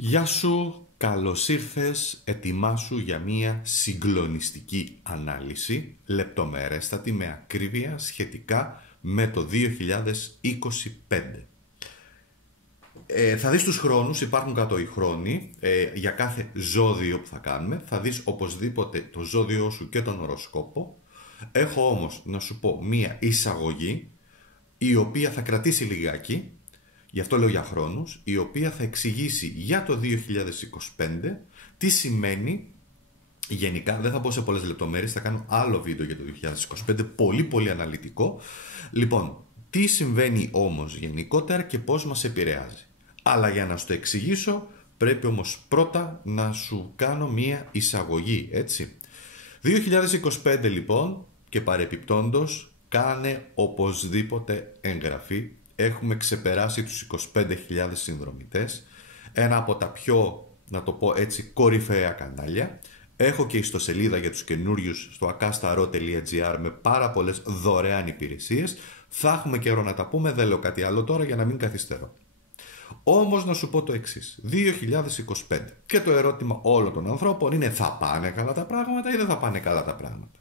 Γεια σου, καλώς ήρθες, ετοιμάσου για μία συγκλονιστική ανάλυση, λεπτομερέστατη με ακρίβεια σχετικά με το 2025. Θα δεις τους χρόνους, υπάρχουν κάτω οι χρόνοι για κάθε ζώδιο που θα κάνουμε. Θα δεις οπωσδήποτε το ζώδιό σου και τον οροσκόπο. Έχω όμως να σου πω μία εισαγωγή, η οποία θα κρατήσει λιγάκι, γι' αυτό λέω για χρόνους, η οποία θα εξηγήσει για το 2025 τι σημαίνει γενικά. Δεν θα μπω σε πολλές λεπτομέρειες, θα κάνω άλλο βίντεο για το 2025, πολύ αναλυτικό. Λοιπόν, τι συμβαίνει όμως γενικότερα και πώς μας επηρεάζει. Αλλά για να σου το εξηγήσω πρέπει όμως πρώτα να σου κάνω μία εισαγωγή, έτσι. 2025 λοιπόν, και παρεπιπτόντος κάνε οπωσδήποτε εγγραφή. Έχουμε ξεπεράσει τους 25.000 συνδρομητές, ένα από τα πιο, να το πω έτσι, κορυφαία κανάλια. Έχω και ιστοσελίδα για τους καινούριους στο akastaro.gr με πάρα πολλές δωρεάν υπηρεσίες. Θα έχουμε καιρό να τα πούμε, δεν λέω κάτι άλλο τώρα για να μην καθυστερώ. Όμως να σου πω το εξής, 2025, και το ερώτημα όλων των ανθρώπων είναι: θα πάνε καλά τα πράγματα ή δεν θα πάνε καλά τα πράγματα?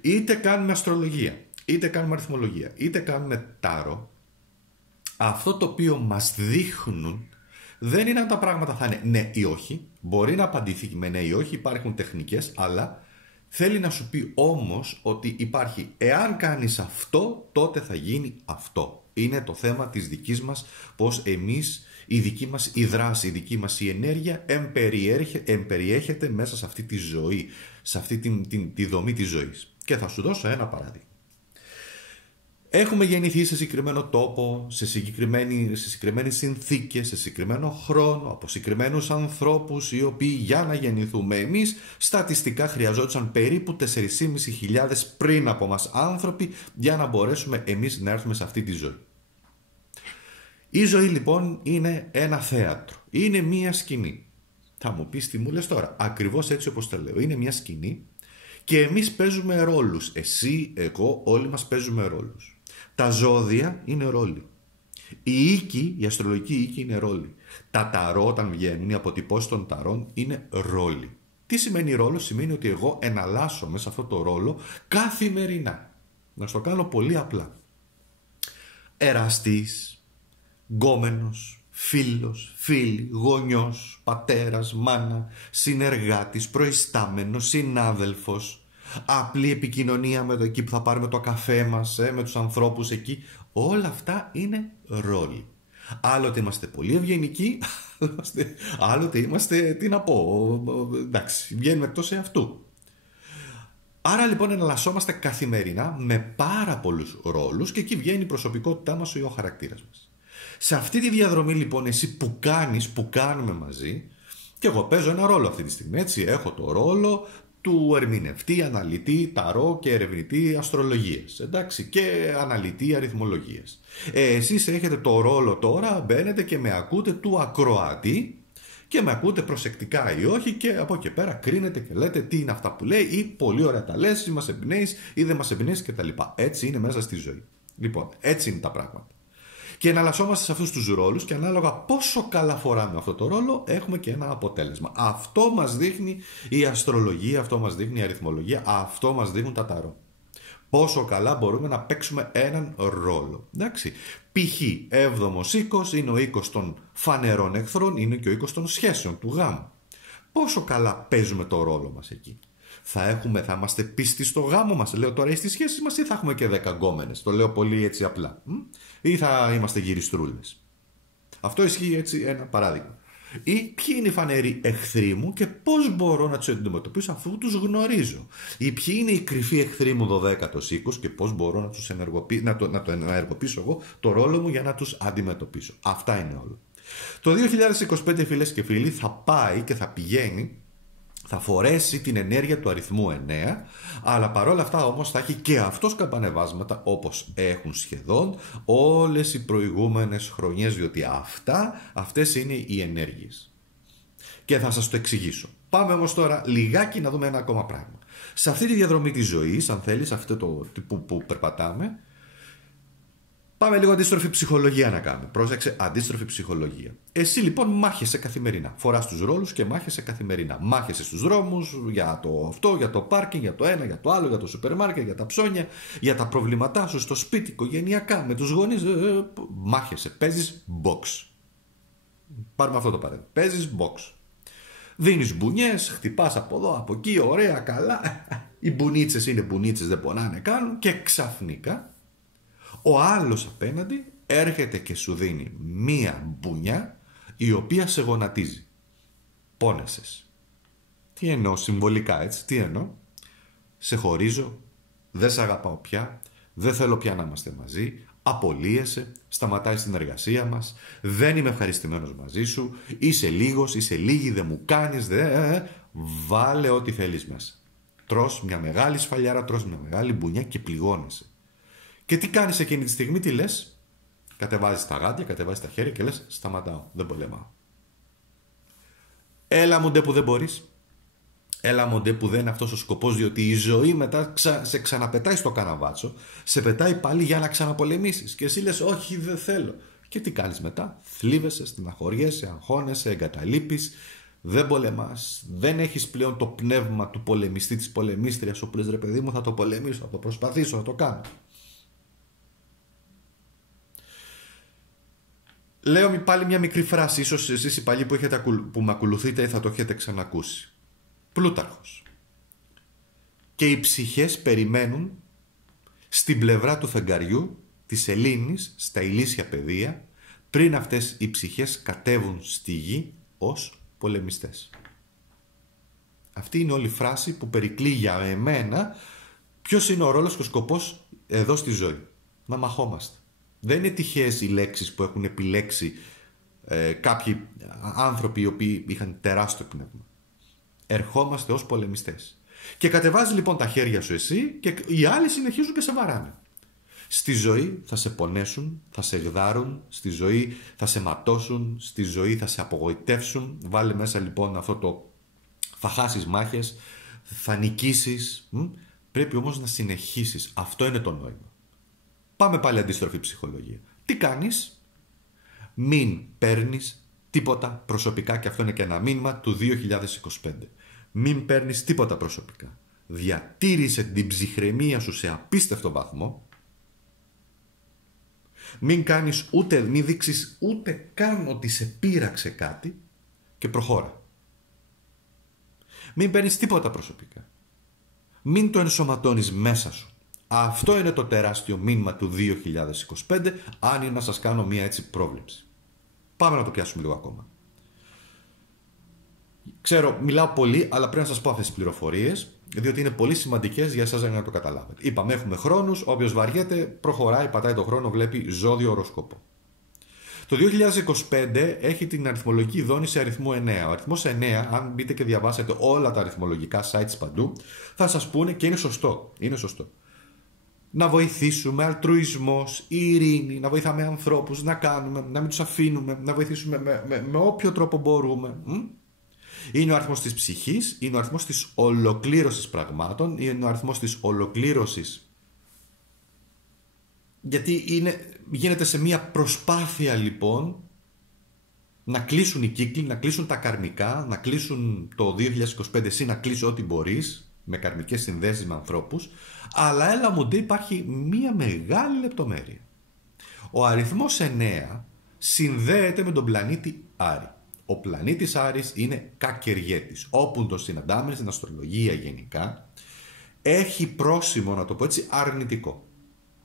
Είτε κάνουμε αστρολογία, είτε κάνουμε αριθμολογία, είτε κάνουμε τάρο, αυτό το οποίο μας δείχνουν δεν είναι αν τα πράγματα θα είναι ναι ή όχι. Μπορεί να απαντηθεί με ναι ή όχι, υπάρχουν τεχνικές, αλλά θέλει να σου πει όμως ότι υπάρχει, εάν κάνεις αυτό, τότε θα γίνει αυτό. Είναι το θέμα της δικής μας, πως εμείς, η δική μας η δράση, η δική μας η ενέργεια εμπεριέχεται μέσα σε αυτή τη ζωή, σε αυτή τη δομή της ζωής. Και θα σου δώσω ένα παράδειγμα. Έχουμε γεννηθεί σε συγκεκριμένο τόπο, σε συγκεκριμένες συνθήκες, σε συγκεκριμένο χρόνο, από συγκεκριμένους ανθρώπους, οι οποίοι για να γεννηθούμε εμείς, στατιστικά χρειαζόντουσαν περίπου 4.500 πριν από μας άνθρωποι για να μπορέσουμε εμείς να έρθουμε σε αυτή τη ζωή. Η ζωή λοιπόν είναι ένα θέατρο, είναι μία σκηνή. Θα μου πεις τι μου λες τώρα, ακριβώς έτσι όπως το λέω, είναι μία σκηνή και εμείς παίζουμε ρόλους, εσύ, εγώ, όλοι μας παίζουμε ρόλους. Τα ζώδια είναι ρόλοι. Η οίκη, η αστρολογική οίκη είναι ρόλοι. Τα ταρό όταν βγαίνουν, οι αποτυπώσεις των ταρών είναι ρόλοι. Τι σημαίνει ρόλο? Σημαίνει ότι εγώ εναλλάσσομαι σε αυτό το ρόλο καθημερινά. Να στο κάνω πολύ απλά. Εραστής, γκόμενος, φίλος, φίλη, γονιός, πατέρας, μάνα, συνεργάτης, προϊστάμενος, συνάδελφος, απλή επικοινωνία με το εκεί που θα πάρουμε το καφέ μας, με τους ανθρώπους εκεί. Όλα αυτά είναι ρόλοι. Άλλοτε είμαστε πολύ ευγενικοί, άλλοτε είμαστε, τι να πω, εντάξει, βγαίνουμε εκτός εαυτού. Άρα λοιπόν εναλλασσόμαστε καθημερινά με πάρα πολλούς ρόλους και εκεί βγαίνει η προσωπικότητά μας ή ο χαρακτήρας μας. Σε αυτή τη διαδρομή λοιπόν εσύ που κάνεις, που κάνουμε μαζί, και εγώ παίζω ένα ρόλο αυτή τη στιγμή, έτσι, έχω το ρόλο του ερμηνευτή, αναλυτή, ταρό και ερευνητή αστρολογίας, εντάξει, και αναλυτή αριθμολογίας. Εσείς έχετε το ρόλο τώρα, μπαίνετε και με ακούτε του ακροατή και με ακούτε προσεκτικά ή όχι και από εκεί πέρα κρίνετε και λέτε τι είναι αυτά που λέει ή πολύ ωραία τα λες ή μας εμπνέεις ή δεν μας εμπνέεις κτλ. Έτσι είναι μέσα στη ζωή. Λοιπόν, έτσι είναι τα πράγματα. Και εναλλασσόμαστε σε αυτούς τους ρόλους και ανάλογα πόσο καλά φοράμε αυτό το ρόλο έχουμε και ένα αποτέλεσμα. Αυτό μας δείχνει η αστρολογία, αυτό μας δείχνει η αριθμολογία, αυτό μας δείχνουν τα ταρό. Πόσο καλά μπορούμε να παίξουμε έναν ρόλο. Εντάξει. Π.χ. 7ος οίκος είναι ο οίκος των φανερών εχθρών, είναι και ο οίκος των σχέσεων, του γάμου. Πόσο καλά παίζουμε το ρόλο μας εκεί. Θα είμαστε πίστοι στο γάμο μας, λέω τώρα, ή στις σχέσεις μας, ή θα έχουμε και 10 γκόμενες, το λέω πολύ έτσι απλά, ή θα είμαστε γυριστρούλες. Αυτό ισχύει έτσι ένα παράδειγμα. Ή ποιοι είναι οι φανεροί εχθροί μου και πώς μπορώ να τους αντιμετωπίσω αφού τους γνωρίζω. Ή ποιοι είναι οι κρυφοί εχθροί μου 12ος οίκος και πώς μπορώ να τους ενεργοποιήσω εγώ το ρόλο μου για να τους αντιμετωπίσω. Αυτά είναι όλα. Το 2025, φίλες και φίλοι, θα πάει και θα πηγαίνει, θα φορέσει την ενέργεια του αριθμού 9, αλλά παρόλα αυτά όμως θα έχει και αυτός καμπανεβάσματα όπως έχουν σχεδόν όλες οι προηγούμενες χρονιές, διότι αυτές είναι οι ενέργειες. Και θα σας το εξηγήσω. Πάμε όμως τώρα λιγάκι να δούμε ένα ακόμα πράγμα. Σε αυτή τη διαδρομή της ζωής, αν θέλεις, αυτό που περπατάμε, Πάμε λίγο αντίστροφη ψυχολογία να κάνουμε. Πρόσεξε, αντίστροφη ψυχολογία. Εσύ λοιπόν μάχεσαι καθημερινά. Φοράς τους ρόλους και μάχεσαι καθημερινά. Μάχεσαι στους δρόμους για το αυτό, για το πάρκινγκ, για το ένα, για το άλλο, για το σούπερ μάρκετ, για τα ψώνια, για τα προβλήματά σου στο σπίτι, οικογενειακά, με τους γονείς. Μάχεσαι. Παίζεις box. Πάρουμε αυτό το παράδειγμα. Παίζεις box. Δίνεις μπουνιές, χτυπάς από εδώ, από εκεί, ωραία, καλά. Οι μπουνίτσες είναι μπουνίτσες, δεν πονάνε, κάνουν και ξαφνικά ο άλλος απέναντι έρχεται και σου δίνει μία μπουνιά η οποία σε γονατίζει. Πόνεσες. Τι εννοώ συμβολικά, έτσι, τι εννοώ? Σε χωρίζω, δεν σε αγαπάω πια, δεν θέλω πια να είμαστε μαζί, απολύεσαι, σταματάει στην εργασία μας, δεν είμαι ευχαριστημένος μαζί σου, είσαι λίγος, είσαι λίγη, δεν μου κάνεις, βάλε ό,τι θέλεις μέσα. Τρως μια μεγάλη σφαλιάρα, τρως μια μεγάλη μπουνιά και πληγώνεσαι. Και τι κάνεις εκείνη τη στιγμή, τι λες? Κατεβάζεις τα γάντια, κατεβάζεις τα χέρια και λες σταματάω, δεν πολεμάω. Έλα μου ντε που δεν μπορείς. Έλα μου ντε που δεν είναι αυτός ο σκοπός, διότι η ζωή μετά σε ξαναπετάει στο καναβάτσο, σε πετάει πάλι για να ξαναπολεμήσεις. Και εσύ λες όχι, δεν θέλω. Και τι κάνεις μετά? Θλίβεσαι, στεναχωριέσαι, αγχώνεσαι, εγκαταλείπεις, δεν πολεμάς, δεν έχεις πλέον το πνεύμα του πολεμιστή, της πολεμίστριας, όπου λες ρε παιδί μου θα το πολεμήσω, θα το προσπαθήσω, θα το κάνω. Λέω πάλι μια μικρή φράση, ίσως εσείς οι παλιοί που με ακολουθείτε θα το έχετε ξανακούσει. Πλούταρχος. Και οι ψυχές περιμένουν στην πλευρά του φεγγαριού της Ελλήνης, στα ηλίσια πεδία, πριν αυτές οι ψυχές κατέβουν στη γη ως πολεμιστές. Αυτή είναι όλη η φράση που περικλεί για εμένα ποιος είναι ο ρόλος και ο σκοπός εδώ στη ζωή. Να μαχόμαστε. Δεν είναι τυχαίες οι λέξεις που έχουν επιλέξει κάποιοι άνθρωποι οι οποίοι είχαν τεράστιο πνεύμα. Ερχόμαστε ως πολεμιστές. Και κατεβάζει λοιπόν τα χέρια σου εσύ και οι άλλοι συνεχίζουν και σε βαράνε. Στη ζωή θα σε πονέσουν, θα σε γδάρουν, στη ζωή θα σε ματώσουν, στη ζωή θα σε απογοητεύσουν. Βάλε μέσα λοιπόν αυτό το θα χάσεις μάχες, θα νικήσεις. Πρέπει όμως να συνεχίσεις. Αυτό είναι το νόημα. Πάμε πάλι αντίστροφη ψυχολογία. Τι κάνεις? Μην παίρνεις τίποτα προσωπικά, και αυτό είναι και ένα μήνυμα του 2025. Μην παίρνεις τίποτα προσωπικά. Διατήρησε την ψυχραιμία σου σε απίστευτο βαθμό. Μην δείξεις ούτε καν ότι σε πείραξε κάτι και προχώρα. Μην παίρνεις τίποτα προσωπικά. Μην το ενσωματώνεις μέσα σου. Αυτό είναι το τεράστιο μήνυμα του 2025, αν είναι να σας κάνω μία έτσι πρόβλεψη. Πάμε να το πιάσουμε λίγο ακόμα. Ξέρω, μιλάω πολύ, αλλά πρέπει να σας πω αυτές τις πληροφορίες, διότι είναι πολύ σημαντικές για εσάς για να το καταλάβετε. Είπαμε, έχουμε χρόνους, όποιος βαριέται, προχωράει, πατάει το χρόνο, βλέπει ζώδιο οροσκόπο. Το 2025 έχει την αριθμολογική δόνηση αριθμού 9. Ο αριθμός 9, αν μπείτε και διαβάσετε όλα τα αριθμολογικά sites παντού, θα σας πούνε και είναι σωστό. Είναι σωστό. Να βοηθήσουμε, αλτρουισμός, ειρήνη, να βοηθάμε ανθρώπους, να κάνουμε, να μην τους αφήνουμε, να βοηθήσουμε με όποιο τρόπο μπορούμε. Είναι ο αριθμός της ψυχής, είναι ο αριθμός της ολοκλήρωσης πραγμάτων, είναι ο αριθμός της ολοκλήρωσης. Γιατί γίνεται σε μια προσπάθεια λοιπόν να κλείσουν οι κύκλοι, να κλείσουν τα καρμικά, να κλείσουν το 2025, εσύ να κλείσει ό,τι μπορείς με καρμικές συνδέσεις με ανθρώπους, αλλά έλα μου υπάρχει μια μεγάλη λεπτομέρεια. Ο αριθμός 9 συνδέεται με τον πλανήτη Άρη. Ο πλανήτης Άρης είναι κακεργέτης. Όπου τον συναντάμε στην αστρολογία γενικά, έχει πρόσημο, να το πω έτσι, αρνητικό.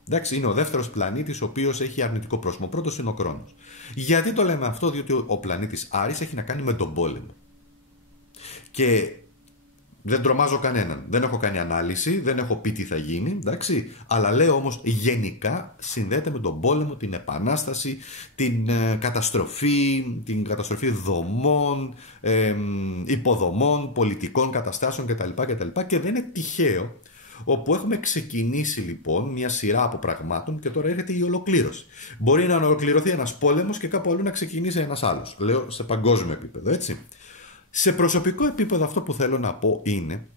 Εντάξει, είναι ο δεύτερος πλανήτης ο οποίος έχει αρνητικό πρόσημο. Ο πρώτος είναι ο Κρόνος. Γιατί το λέμε αυτό? Διότι ο πλανήτης Άρης έχει να κάνει με τον πόλεμο. Και δεν τρομάζω κανέναν. Δεν έχω κάνει ανάλυση, δεν έχω πει τι θα γίνει, εντάξει. Αλλά λέω όμως γενικά συνδέεται με τον πόλεμο, την επανάσταση, την καταστροφή δομών, υποδομών, πολιτικών καταστάσεων κτλ. Και δεν είναι τυχαίο, όπου έχουμε ξεκινήσει λοιπόν μια σειρά από πραγμάτων και τώρα έρχεται η ολοκλήρωση. Μπορεί να ολοκληρωθεί ένας πόλεμος και κάπου αλλού να ξεκινήσει ένας άλλος. Λέω σε παγκόσμιο επίπεδο, έτσι. Σε προσωπικό επίπεδο αυτό που θέλω να πω είναι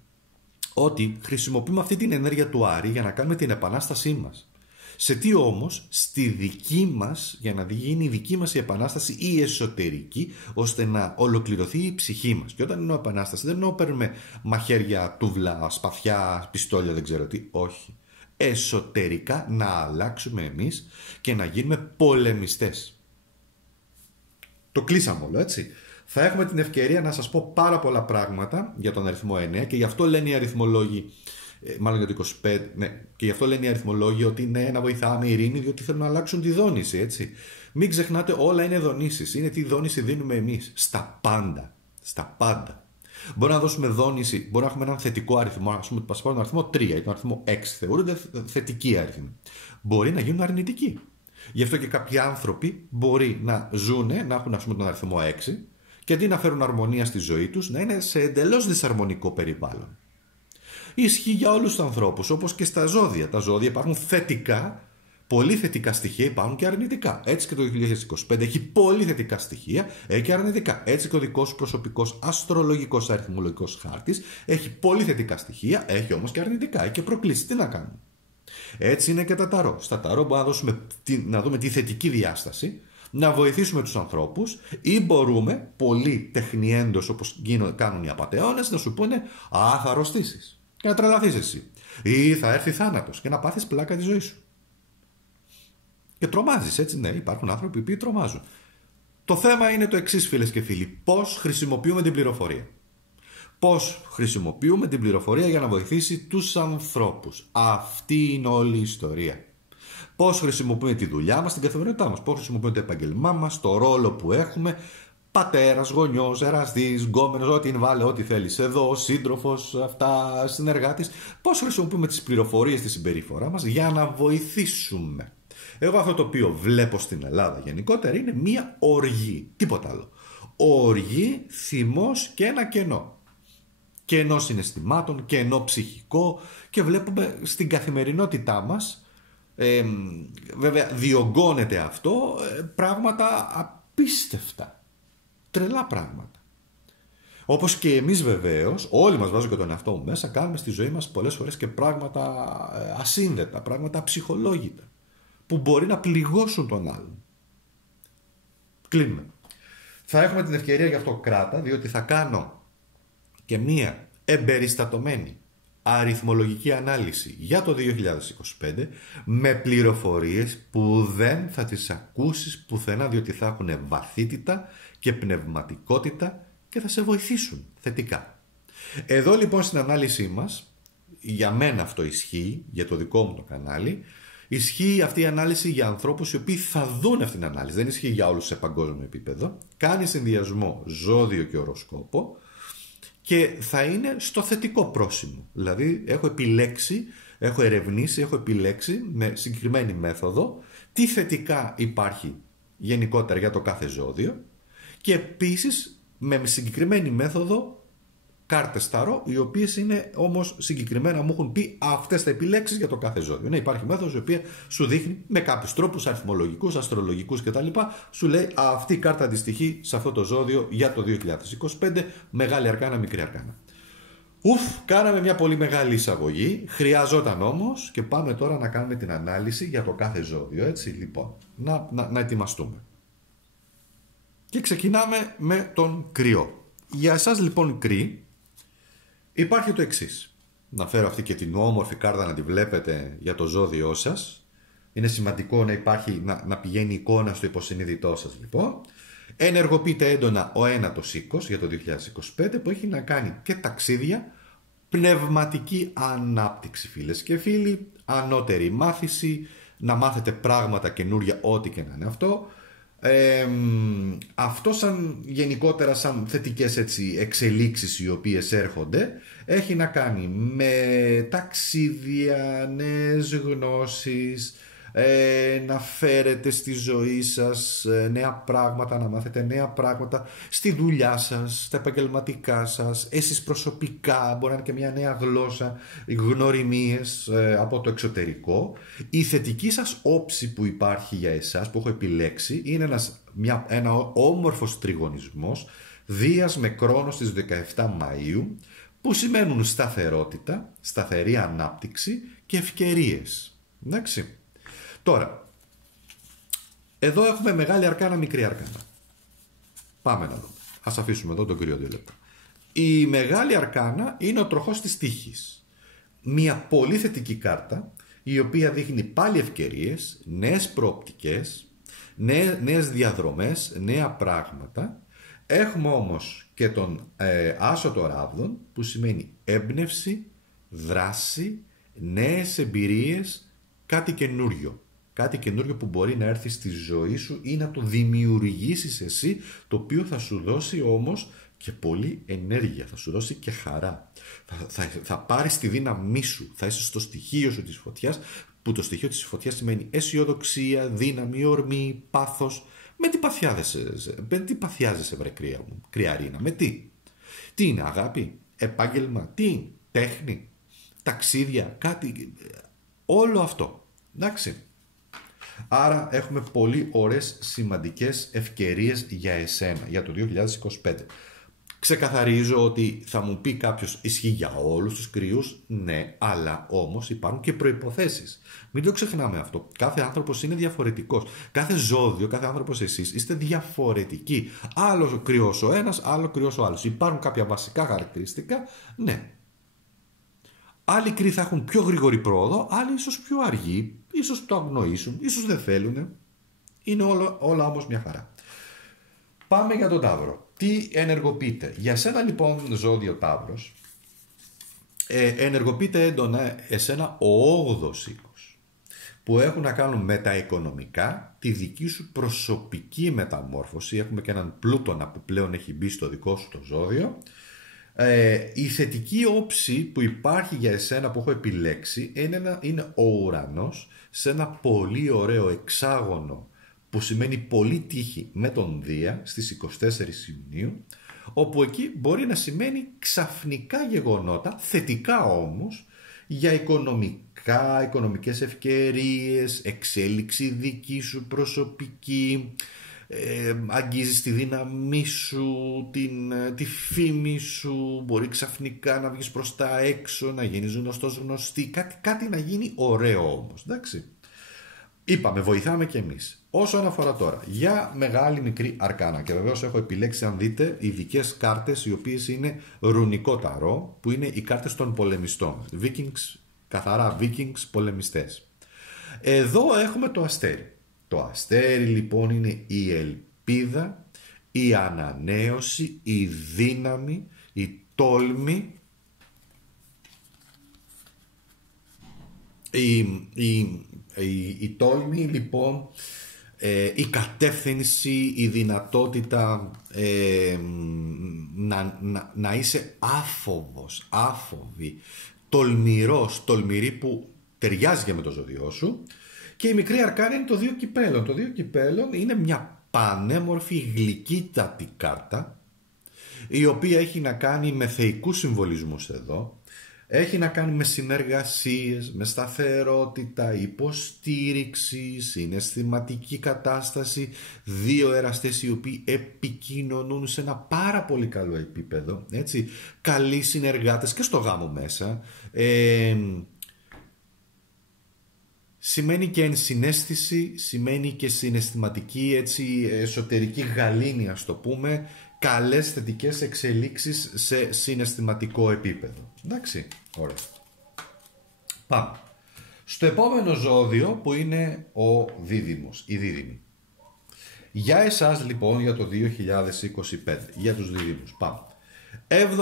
ότι χρησιμοποιούμε αυτή την ενέργεια του Άρη για να κάνουμε την επανάστασή μας. Σε τι όμως? Στη δική μας, για να γίνει η δική μας η επανάσταση η εσωτερική, ώστε να ολοκληρωθεί η ψυχή μας. Και όταν εννοώ επανάσταση, δεν εννοώ παίρνουμε μαχαίρια, τούβλα, σπαθιά, πιστόλια, δεν ξέρω τι. Όχι. Εσωτερικά να αλλάξουμε εμείς και να γίνουμε πολεμιστές. Το κλείσαμε όλο, έτσι. Θα έχουμε την ευκαιρία να σας πω πάρα πολλά πράγματα για τον αριθμό 9 και γι' αυτό λένε οι αριθμολόγοι, μάλλον για το 25, ναι, και γι' αυτό λένε οι αριθμολόγοι ότι ναι, να βοηθάμε η ειρήνη, διότι θέλουν να αλλάξουν τη δόνηση, έτσι. Μην ξεχνάτε, όλα είναι δονήσεις. Είναι τι δόνηση δίνουμε εμείς. Στα πάντα. Στα πάντα. Μπορεί να δώσουμε δόνηση, μπορεί να έχουμε έναν θετικό αριθμό, ας πούμε, τον αριθμό 3 ή τον αριθμό 6, θεωρούνται θετικοί αριθμοί. Μπορεί να γίνουν αρνητικοί. Γι' αυτό και κάποιοι άνθρωποι μπορεί να ζουνε, να έχουν, ας πούμε, τον αριθμό 6 και αντί να φέρουν αρμονία στη ζωή τους, να είναι σε εντελώς δυσαρμονικό περιβάλλον. Ισχύει για όλους τους ανθρώπους, όπως και στα ζώδια. Τα ζώδια υπάρχουν θετικά, πολύ θετικά στοιχεία, υπάρχουν και αρνητικά. Έτσι και το 2025 έχει πολύ θετικά στοιχεία, έχει και αρνητικά. Έτσι και ο δικός σου προσωπικός αστρολογικός αριθμολογικός χάρτης έχει πολύ θετικά στοιχεία, έχει όμως και αρνητικά, έχει και προκλήσεις. Τι να κάνουμε? Έτσι είναι και τα ταρό. Στα ταρό μπορούμε να δούμε τη θετική διάσταση, να βοηθήσουμε τους ανθρώπους, ή μπορούμε, πολύ τεχνιέντος όπως κάνουν οι απατεώνες, να σου πούνε «Α, θα αρρωστήσεις και να τρελαθείς εσύ» ή «Θα έρθει θάνατος» και να πάθεις πλάκα τη ζωή σου. Και τρομάζεις, έτσι, ναι, υπάρχουν άνθρωποι που τρομάζουν. Το θέμα είναι το εξής, φίλες και φίλοι. Πώς χρησιμοποιούμε την πληροφορία. Πώς χρησιμοποιούμε την πληροφορία για να βοηθήσει τους ανθρώπους. Αυτή είναι όλη η ιστορία. Πώς χρησιμοποιούμε τη δουλειά μας, την καθημερινότητά μας. Πώς χρησιμοποιούμε το επάγγελμά μας, το ρόλο που έχουμε. Πατέρας, γονιός, εραστής, γκόμενος, ό,τι είναι, βάλε ό,τι θέλεις εδώ, σύντροφος, αυτά, συνεργάτης. Πώς χρησιμοποιούμε τις πληροφορίες στη συμπεριφορά μας για να βοηθήσουμε. Εγώ αυτό το οποίο βλέπω στην Ελλάδα γενικότερα είναι μία οργή. Τίποτα άλλο. Οργή, θυμός και ένα κενό. Κενό συναισθημάτων, κενό ψυχικό, και βλέπουμε στην καθημερινότητά μας, βέβαια διωγγώνεται αυτό, πράγματα απίστευτα. Τρελά πράγματα. Όπως και εμείς βεβαίως, όλοι μας, βάζω και τον εαυτό μου μέσα, κάνουμε στη ζωή μας πολλές φορές και πράγματα ασύνδετα, πράγματα αψυχολόγητα, που μπορεί να πληγώσουν τον άλλον. Κλείνουμε. Θα έχουμε την ευκαιρία γι' αυτό, κράτα, διότι θα κάνω και μία εμπεριστατωμένη αριθμολογική ανάλυση για το 2025 με πληροφορίες που δεν θα τις ακούσεις πουθενά, διότι θα έχουν βαθύτητα και πνευματικότητα και θα σε βοηθήσουν θετικά. Εδώ λοιπόν στην ανάλυση μας, για μένα αυτό ισχύει, για το δικό μου το κανάλι, ισχύει αυτή η ανάλυση για ανθρώπους οι οποίοι θα δουν αυτήν την ανάλυση. Δεν ισχύει για όλους σε παγκόσμιο επίπεδο. Κάνει συνδυασμό ζώδιο και οροσκόπο και θα είναι στο θετικό πρόσημο. Δηλαδή έχω επιλέξει, έχω ερευνήσει, έχω επιλέξει με συγκεκριμένη μέθοδο τι θετικά υπάρχει γενικότερα για το κάθε ζώδιο και επίσης με συγκεκριμένη μέθοδο κάρτες ταρό, οι οποίες είναι όμως συγκεκριμένα, μου έχουν πει αυτές θα επιλέξεις για το κάθε ζώδιο. Ναι, υπάρχει μέθοδος η οποία σου δείχνει με κάποιους τρόπους αριθμολογικούς, αστρολογικούς κτλ. Σου λέει αυτή η κάρτα αντιστοιχεί σε αυτό το ζώδιο για το 2025, μεγάλη αρκάνα, μικρή αρκάνα. Κάναμε μια πολύ μεγάλη εισαγωγή, χρειαζόταν όμως και πάμε τώρα να κάνουμε την ανάλυση για το κάθε ζώδιο, έτσι λοιπόν, να ετοιμαστούμε. Και ξεκινάμε με τον Κρυό. Για εσάς λοιπόν Κρυοί, υπάρχει το εξής. Να φέρω αυτή και την όμορφη κάρτα να τη βλέπετε για το ζώδιό σας. Είναι σημαντικό να υπάρχει, να πηγαίνει η εικόνα στο υποσυνείδητό σας λοιπόν. Ενεργοποιείται έντονα ο ένατος οίκος για το 2025 που έχει να κάνει και ταξίδια, πνευματική ανάπτυξη φίλες και φίλοι, ανώτερη μάθηση, να μάθετε πράγματα καινούρια ό,τι και να είναι αυτό. Αυτό γενικότερα σαν θετικές έτσι, εξελίξεις οι οποίες έρχονται έχει να κάνει με ταξίδια, νέες γνώσεις, να φέρετε στη ζωή σας νέα πράγματα, να μάθετε νέα πράγματα στη δουλειά σας, στα επαγγελματικά σας, εσείς προσωπικά, μπορεί να είναι και μια νέα γλώσσα, γνωριμίες από το εξωτερικό. Η θετική σας όψη που υπάρχει για εσάς, που έχω επιλέξει, είναι ένα όμορφος τριγωνισμός Δίας με Κρόνο στις 17 Μαΐου, που σημαίνουν σταθερότητα, σταθερή ανάπτυξη και ευκαιρίες. Εντάξει. Τώρα, εδώ έχουμε μεγάλη αρκάνα, μικρή αρκάνα. Πάμε να δούμε. Ας αφήσουμε εδώ τον κρύο 2 λεπτά. Η μεγάλη αρκάνα είναι ο τροχός της τύχης. Μια πολύ θετική κάρτα, η οποία δείχνει πάλι ευκαιρίες, νέες προοπτικές, νέες διαδρομές, νέα πράγματα. Έχουμε όμως και τον άσο των ράβδων, που σημαίνει έμπνευση, δράση, νέες εμπειρίες, κάτι καινούριο. Κάτι καινούριο που μπορεί να έρθει στη ζωή σου ή να το δημιουργήσεις εσύ, το οποίο θα σου δώσει όμως και πολλή ενέργεια, θα σου δώσει και χαρά. Θα πάρεις τη δύναμή σου, θα είσαι στο στοιχείο σου της φωτιάς, που το στοιχείο της φωτιάς σημαίνει αισιοδοξία, δύναμη, ορμή, πάθος. Με τι παθιάζεσαι βρε κρυαρίνα, με τι? Τι είναι αγάπη, επάγγελμα, τι είναι, τέχνη, ταξίδια, κάτι, όλο αυτό, εντάξει. Άρα έχουμε πολύ ωραίες σημαντικές ευκαιρίες για εσένα, για το 2025. Ξεκαθαρίζω ότι θα μου πει κάποιος, ισχύει για όλους τους κρυούς, ναι, αλλά όμως υπάρχουν και προϋποθέσεις. Μην το ξεχνάμε αυτό. Κάθε άνθρωπος είναι διαφορετικός. Κάθε ζώδιο, κάθε άνθρωπος εσείς είστε διαφορετικοί. Άλλο κρυός ο ένας, άλλο κρυός ο άλλος. Υπάρχουν κάποια βασικά χαρακτηριστικά, ναι. Άλλοι κρύοι θα έχουν πιο γρήγορη πρόοδο, άλλοι ίσως πιο αργή, ίσως το αγνοήσουν, ίσως δεν θέλουν. Είναι όλα όμως μια χαρά. Πάμε για τον Ταύρο. Τι ενεργοποιείται? Για σένα λοιπόν ζώδιο Ταύρος, ενεργοποιείται έντονα εσένα ο 8ος οίκος, που έχουν να κάνουν με τα οικονομικά, τη δική σου προσωπική μεταμόρφωση. Έχουμε και έναν Πλούτονα που πλέον έχει μπει στο δικό σου το ζώδιο. Η θετική όψη που υπάρχει για εσένα που έχω επιλέξει είναι ο ουρανός σε ένα πολύ ωραίο εξάγωνο που σημαίνει πολύ τύχη με τον Δία στις 24 Ιουνίου, όπου εκεί μπορεί να σημαίνει ξαφνικά γεγονότα, θετικά όμως, για οικονομικές ευκαιρίες, εξέλιξη δική σου προσωπική, αγγίζεις τη δύναμή σου, τη φήμη σου, μπορεί ξαφνικά να βγεις προς τα έξω, να γίνεις γνωστή, κάτι να γίνει ωραίο όμως, εντάξει. Είπαμε, βοηθάμε κι εμείς. Όσον αφορά τώρα για μεγάλη μικρή αρκάνα, και βεβαίως έχω επιλέξει, αν δείτε, ειδικές κάρτες οι οποίες είναι ρουνικό ταρό, που είναι οι κάρτες των πολεμιστών. Vikings, καθαρά Vikings πολεμιστές. Εδώ έχουμε το αστέρι. Το αστέρι λοιπόν είναι η ελπίδα, η ανανέωση, η δύναμη, η τόλμη, η τόλμη λοιπόν, η κατεύθυνση, η δυνατότητα να είσαι άφοβος, άφοβη, τολμηρός, τολμηρή, που ταιριάζει και με το ζώδιό σου. Και η μικρή αρκάνα είναι το 2 κυπέλων. Το 2 κυπέλων είναι μια πανέμορφη γλυκύτατη κάρτα, η οποία έχει να κάνει με θεϊκούς συμβολισμούς εδώ. Έχει να κάνει με συνεργασίες, με σταθερότητα, υποστήριξη, συναισθηματική κατάσταση. 2 εραστές οι οποίοι επικοινωνούν σε ένα πάρα πολύ καλό επίπεδο. Έτσι, καλοί συνεργάτες και στο γάμο μέσα. Σημαίνει και ενσυναίσθηση, σημαίνει και συναισθηματική, έτσι, εσωτερική γαλήνη, ας το πούμε. Καλές θετικές εξελίξεις σε συναισθηματικό επίπεδο. Εντάξει, ωραία. Πάμε. Στο επόμενο ζώδιο που είναι ο Δίδυμος, η Δίδυμη. Για εσάς λοιπόν για το 2025, για τους Δίδυμους, πάμε.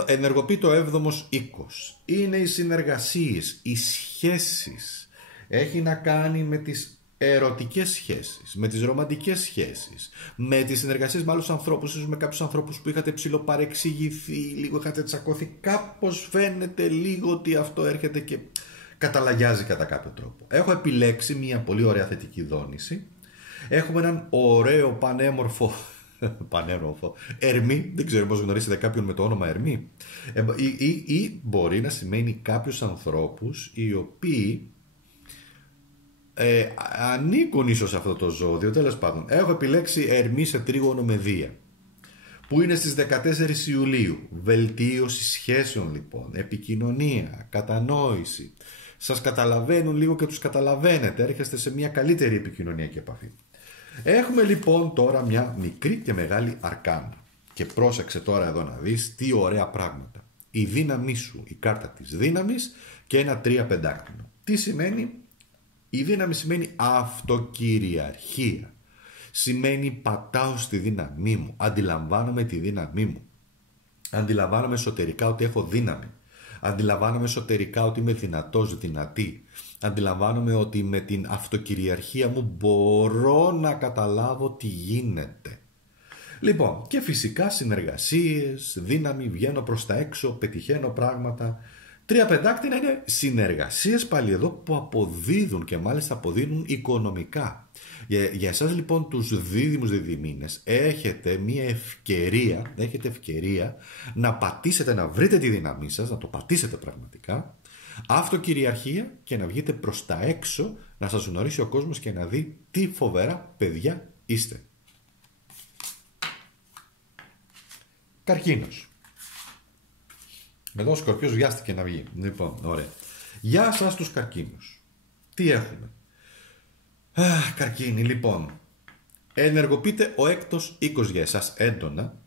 Ενεργοποιεί το 7ος οίκος. Είναι οι συνεργασίες, οι σχέσεις. Έχει να κάνει με τις ερωτικές σχέσεις, με τις ρομαντικές σχέσεις, με τις συνεργασίες με άλλους ανθρώπους, ίσως με κάποιους ανθρώπους που είχατε ψιλοπαρεξηγηθεί, λίγο είχατε τσακωθεί, κάπως φαίνεται λίγο ότι αυτό έρχεται και καταλαγιάζει κατά κάποιο τρόπο. Έχω επιλέξει μια πολύ ωραία θετική δόνηση. Έχουμε έναν ωραίο πανέμορφο Ερμή, δεν ξέρω πώς γνωρίσετε κάποιον με το όνομα Ερμή, ή μπορεί να σημαίνει κάποιους ανθρώπους οι οποίοι ανήκουν ίσως σε αυτό το ζώδιο. Τέλος πάντων, έχω επιλέξει Ερμή σε τρίγωνο με Δία, που είναι στις 14 Ιουλίου. Βελτίωση σχέσεων λοιπόν, επικοινωνία, κατανόηση, σας καταλαβαίνουν λίγο και τους καταλαβαίνετε, έρχεστε σε μια καλύτερη επικοινωνιακή επαφή. Έχουμε λοιπόν τώρα μια μικρή και μεγάλη αρκάνα. Και πρόσεξε τώρα εδώ να δεις τι ωραία πράγματα. Η δύναμή σου, η κάρτα της δύναμης και ένα 3 πεντάκτηνο. Τι σημαίνει? Η δύναμη σημαίνει αυτοκυριαρχία. Σημαίνει πατάω στη δύναμή μου, αντιλαμβάνομαι τη δύναμή μου. Αντιλαμβάνομαι εσωτερικά ότι έχω δύναμη. Αντιλαμβάνομαι εσωτερικά ότι είμαι δυνατός, δυνατή. Αντιλαμβάνομαι ότι με την αυτοκυριαρχία μου μπορώ να καταλάβω τι γίνεται. Λοιπόν, και φυσικά συνεργασίες, δύναμη, βγαίνω προς τα έξω, πετυχαίνω πράγματα. 3 πεντάκτηνα είναι συνεργασίες πάλι εδώ που αποδίδουν και μάλιστα αποδίδουν οικονομικά. Για εσάς λοιπόν τους δίδυμους διδυμίνες έχετε μια ευκαιρία να πατήσετε, να βρείτε τη δύναμή σας, να το πατήσετε πραγματικά, αυτοκυριαρχία και να βγείτε προς τα έξω, να σας γνωρίσει ο κόσμος και να δει τι φοβερά παιδιά είστε. Καρκίνος. Εδώ ο Σκορπιός βιάστηκε να βγει. Λοιπόν, ωραία. Γεια σας τους καρκίνους. Τι έχουμε? Καρκίνοι, λοιπόν. Ενεργοποιείται ο έκτος οίκος για εσάς έντονα,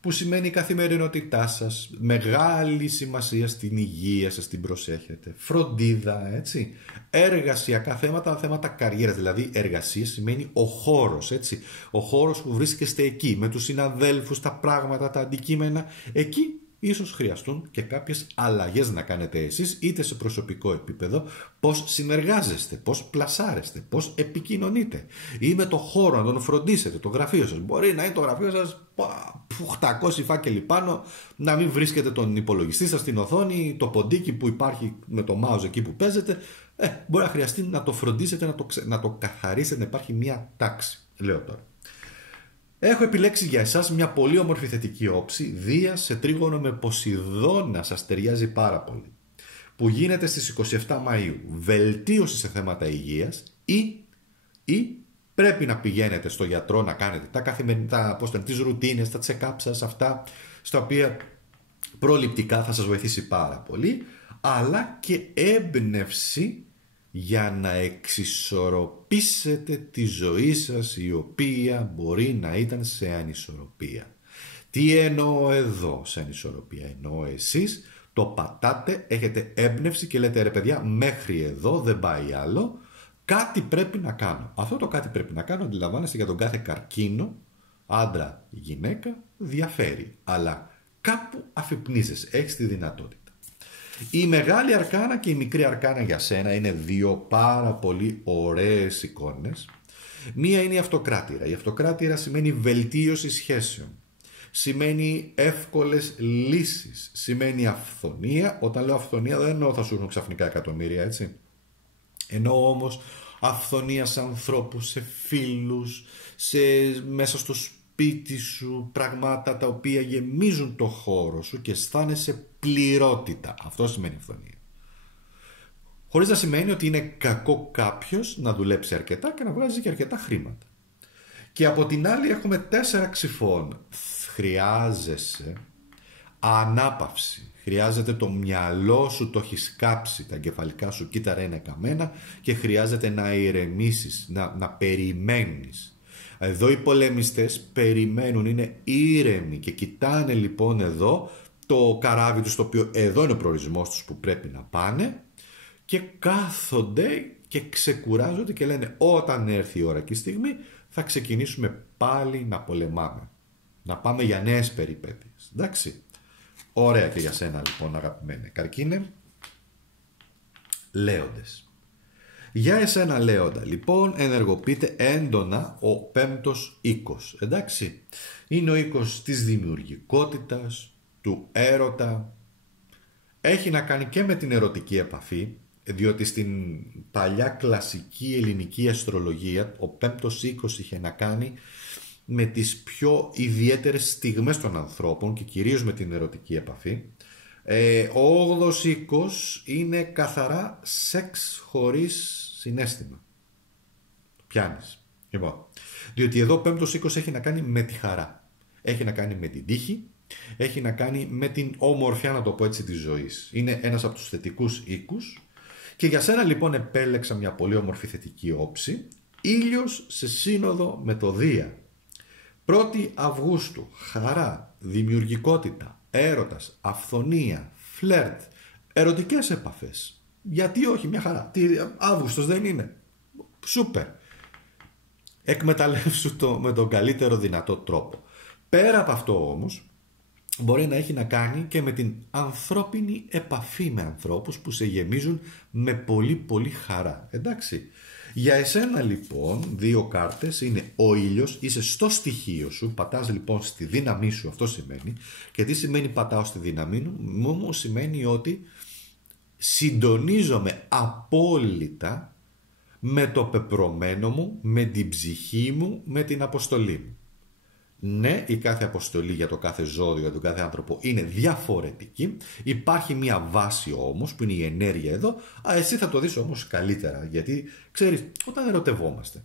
που σημαίνει η καθημερινότητά σας, μεγάλη σημασία στην υγεία σας, την προσέχετε, φροντίδα, έτσι, εργασιακά θέματα, θέματα καριέρας, δηλαδή εργασία σημαίνει ο χώρος, έτσι, ο χώρος που βρίσκεστε εκεί, με τους συναδέλφους, τα πράγματα, τα αντικείμενα, εκεί ίσως χρειαστούν και κάποιες αλλαγές να κάνετε εσείς, είτε σε προσωπικό επίπεδο, πώς συνεργάζεστε, πώς πλασάρεστε, πώς επικοινωνείτε, ή με το χώρο να τον φροντίσετε, το γραφείο σας. Μπορεί να είναι το γραφείο σας 800 φάκελοι πάνω, να μην βρίσκετε τον υπολογιστή σας στην οθόνη, το ποντίκι που υπάρχει με το mouse εκεί που παίζετε. Μπορεί να χρειαστεί να το φροντίσετε, να το καθαρίσετε, να υπάρχει μια τάξη. Λέω τώρα. Έχω επιλέξει για εσάς μια πολύ όμορφη θετική όψη, Δία σε τρίγωνο με Ποσειδώνα, σας ταιριάζει πάρα πολύ, που γίνεται στις 27 Μαΐου. Βελτίωση σε θέματα υγείας ή πρέπει να πηγαίνετε στο γιατρό να κάνετε τα καθημερινά, τις ρουτίνες, τα check-up σας, αυτά στα οποία προληπτικά θα σας βοηθήσει πάρα πολύ, αλλά και έμπνευση για να εξισορροπήσετε τη ζωή σας, η οποία μπορεί να ήταν σε ανισορροπία. Τι εννοώ εδώ σε ανισορροπία? Εννοώ εσείς το πατάτε, έχετε έμπνευση και λέτε ρε παιδιά, μέχρι εδώ δεν πάει άλλο, κάτι πρέπει να κάνω. Αυτό το κάτι πρέπει να κάνω, αντιλαμβάνεστε, για τον κάθε καρκίνο, άντρα, γυναίκα, διαφέρει, αλλά κάπου αφυπνίζεσαι, έχεις τη δυνατότητα. Η μεγάλη αρκάνα και η μικρή αρκάνα για σένα είναι δύο πάρα πολύ ωραίες εικόνες. Μία είναι η αυτοκράτηρα. Η αυτοκράτηρα σημαίνει βελτίωση σχέσεων. Σημαίνει εύκολες λύσεις. Σημαίνει αυθονία. Όταν λέω αυθονία δεν εννοώ θα σου έρθουν ξαφνικά εκατομμύρια, έτσι. Εννοώ όμως αυθονία σε ανθρώπους, σε φίλους, μέσα στο σπίτι σου, πραγμάτα τα οποία γεμίζουν το χώρο σου και αισθάνεσαι πληρότητα. Αυτό σημαίνει αυθονία. Χωρίς να σημαίνει ότι είναι κακό κάποιος να δουλέψει αρκετά και να βγάζει και αρκετά χρήματα. Και από την άλλη έχουμε 4 ξυφών. Χρειάζεσαι ανάπαυση. Χρειάζεται το μυαλό σου, το έχεις κάψει, τα εγκεφαλικά σου κύτταρα είναι καμένα και χρειάζεται να ηρεμήσεις, να περιμένεις. Εδώ οι πολεμιστές περιμένουν, είναι ήρεμοι και κοιτάνε λοιπόν εδώ το καράβι τους, το οποίο εδώ είναι ο προορισμός τους που πρέπει να πάνε, και κάθονται και ξεκουράζονται και λένε όταν έρθει η ώρα και η στιγμή θα ξεκινήσουμε πάλι να πολεμάμε, να πάμε για νέες περιπέτειες. Εντάξει, ωραία και για σένα λοιπόν αγαπημένε Καρκίνε. Λέοντες. Για εσένα Λέοντα, λοιπόν, ενεργοποιείται έντονα ο 5ος οίκος, εντάξει. Είναι ο οίκος της δημιουργικότητας, του έρωτα. Έχει να κάνει και με την ερωτική επαφή, διότι στην παλιά κλασική ελληνική αστρολογία ο 5ος οίκος είχε να κάνει με τις πιο ιδιαίτερες στιγμές των ανθρώπων και κυρίως με την ερωτική επαφή. Ο 8ος οίκος είναι καθαρά σεξ χωρίς συναίσθημα. Πιάνεις. Λοιπόν, διότι εδώ ο 5ος οίκος έχει να κάνει με τη χαρά. Έχει να κάνει με την τύχη. Έχει να κάνει με την ομορφιά, να το πω έτσι, της ζωής. Είναι ένας από τους θετικούς οίκους Και για σένα λοιπόν επέλεξα μια πολύ όμορφη θετική όψη. Ήλιος σε σύνοδο με το Δία. 1η Αυγούστου, χαρά, δημιουργικότητα, έρωτας, αυθονία, φλερτ, ερωτικές επαφές. Γιατί όχι, μια χαρά. Αύγουστος δεν είναι? Σούπερ. Εκμεταλλεύσου το με τον καλύτερο δυνατό τρόπο. Πέρα από αυτό όμως, μπορεί να έχει να κάνει και με την ανθρώπινη επαφή με ανθρώπους που σε γεμίζουν με πολύ πολύ χαρά. Εντάξει. Για εσένα λοιπόν 2 κάρτες είναι ο ήλιος, είσαι στο στοιχείο σου, πατάς λοιπόν στη δύναμή σου, αυτό σημαίνει. Και τι σημαίνει πατάω στη δύναμή μου? Σημαίνει ότι συντονίζομαι απόλυτα με το πεπρωμένο μου, με την ψυχή μου, με την αποστολή μου. Ναι, η κάθε αποστολή για το κάθε ζώδιο, για τον κάθε άνθρωπο είναι διαφορετική. Υπάρχει μια βάση όμως που είναι η ενέργεια εδώ. Εσύ θα το δεις όμως καλύτερα, γιατί ξέρεις, όταν ερωτευόμαστε,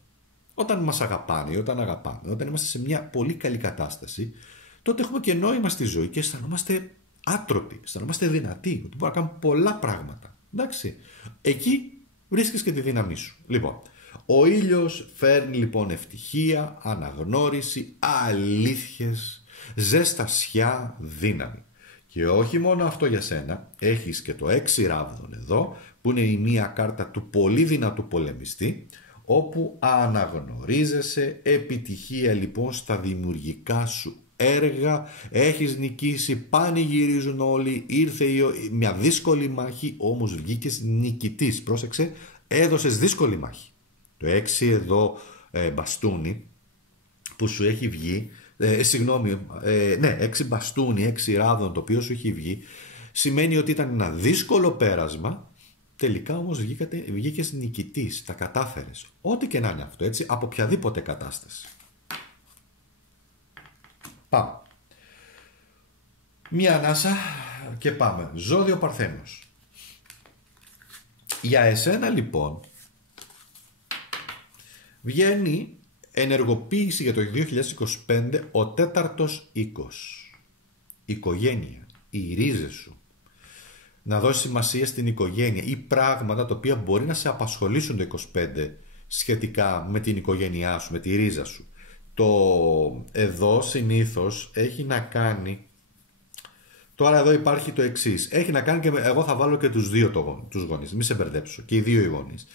όταν μας αγαπάνε, όταν αγαπάμε, όταν είμαστε σε μια πολύ καλή κατάσταση, τότε έχουμε και νόημα στη ζωή και αισθανόμαστε άτρωτοι, αισθανόμαστε δυνατοί, ότι μπορούμε να κάνουμε πολλά πράγματα. Εντάξει, εκεί βρίσκεις και τη δύναμή σου. Λοιπόν, ο ήλιος φέρνει λοιπόν ευτυχία, αναγνώριση, αλήθειες, ζεστασιά, δύναμη. Και όχι μόνο αυτό για σένα, έχεις και το 6 ράβδον εδώ, που είναι η μία κάρτα του πολύ δυνατού πολεμιστή, όπου αναγνωρίζεσαι, επιτυχία λοιπόν στα δημιουργικά σου έργα, έχεις νικήσει, πανηγυρίζουν όλοι, ήρθε μια δύσκολη μάχη, όμως βγήκες νικητής. Πρόσεξε, έδωσες δύσκολη μάχη. Το 6 εδώ μπαστούνι που σου έχει βγει, 6 μπαστούνι, 6 ράδων το οποίο σου έχει βγει, σημαίνει ότι ήταν ένα δύσκολο πέρασμα, τελικά όμως βγήκες νικητής, τα κατάφερες. Ό,τι και να είναι αυτό, έτσι, από οποιαδήποτε κατάσταση. Πάμε. Μία ανάσα και πάμε. Ζώδιο Παρθένος. Για εσένα λοιπόν βγαίνει ενεργοποίηση για το 2025 ο 4ος οίκος. Οικογένεια, οι ρίζες σου. Να δώσεις σημασία στην οικογένεια ή πράγματα τα οποία μπορεί να σε απασχολήσουν το 25 σχετικά με την οικογένειά σου, με τη ρίζα σου. Το εδώ συνήθως έχει να κάνει, τώρα εδώ υπάρχει το εξής, έχει να κάνει και εγώ θα βάλω και τους δύο τους γονείς, μην σε μπερδέψω, και οι δύο οι γονείς.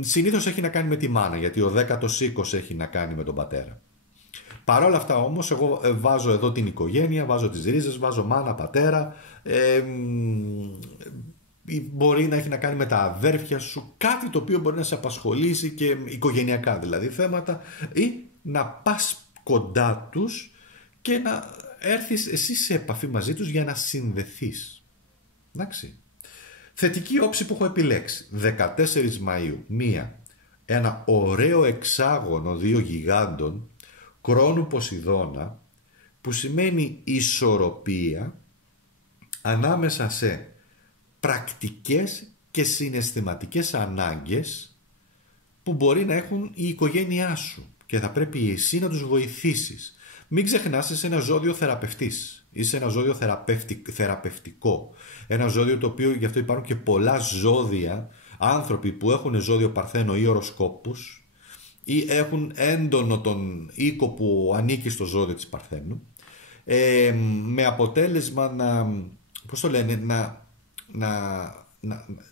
Συνήθως έχει να κάνει με τη μάνα, γιατί ο 10ος οίκος έχει να κάνει με τον πατέρα. Παρ' όλα αυτά όμως εγώ βάζω εδώ την οικογένεια, βάζω τις ρίζες, βάζω μάνα, πατέρα, μπορεί να έχει να κάνει με τα αδέρφια σου, κάτι το οποίο μπορεί να σε απασχολήσει και οικογενειακά δηλαδή θέματα, ή να πας κοντά τους και να έρθεις εσύ σε επαφή μαζί τους για να συνδεθείς. Εντάξει. Θετική όψη που έχω επιλέξει, 14 Μαΐου, ένα ωραίο εξάγωνο 2 γιγάντων Κρόνου Ποσειδώνα, που σημαίνει ισορροπία ανάμεσα σε πρακτικές και συναισθηματικές ανάγκες που μπορεί να έχουν η οικογένειά σου και θα πρέπει εσύ να τους βοηθήσεις. Μην ξεχνάς, είσαι ένα ζώδιο θεραπευτής, είσαι ένα ζώδιο θεραπευτικό, ένα ζώδιο το οποίο, γι' αυτό υπάρχουν και πολλά ζώδια, άνθρωποι που έχουν ζώδιο Παρθένο ή οροσκόπους ή έχουν έντονο τον οίκο που ανήκει στο ζώδιο της Παρθένου, με αποτέλεσμα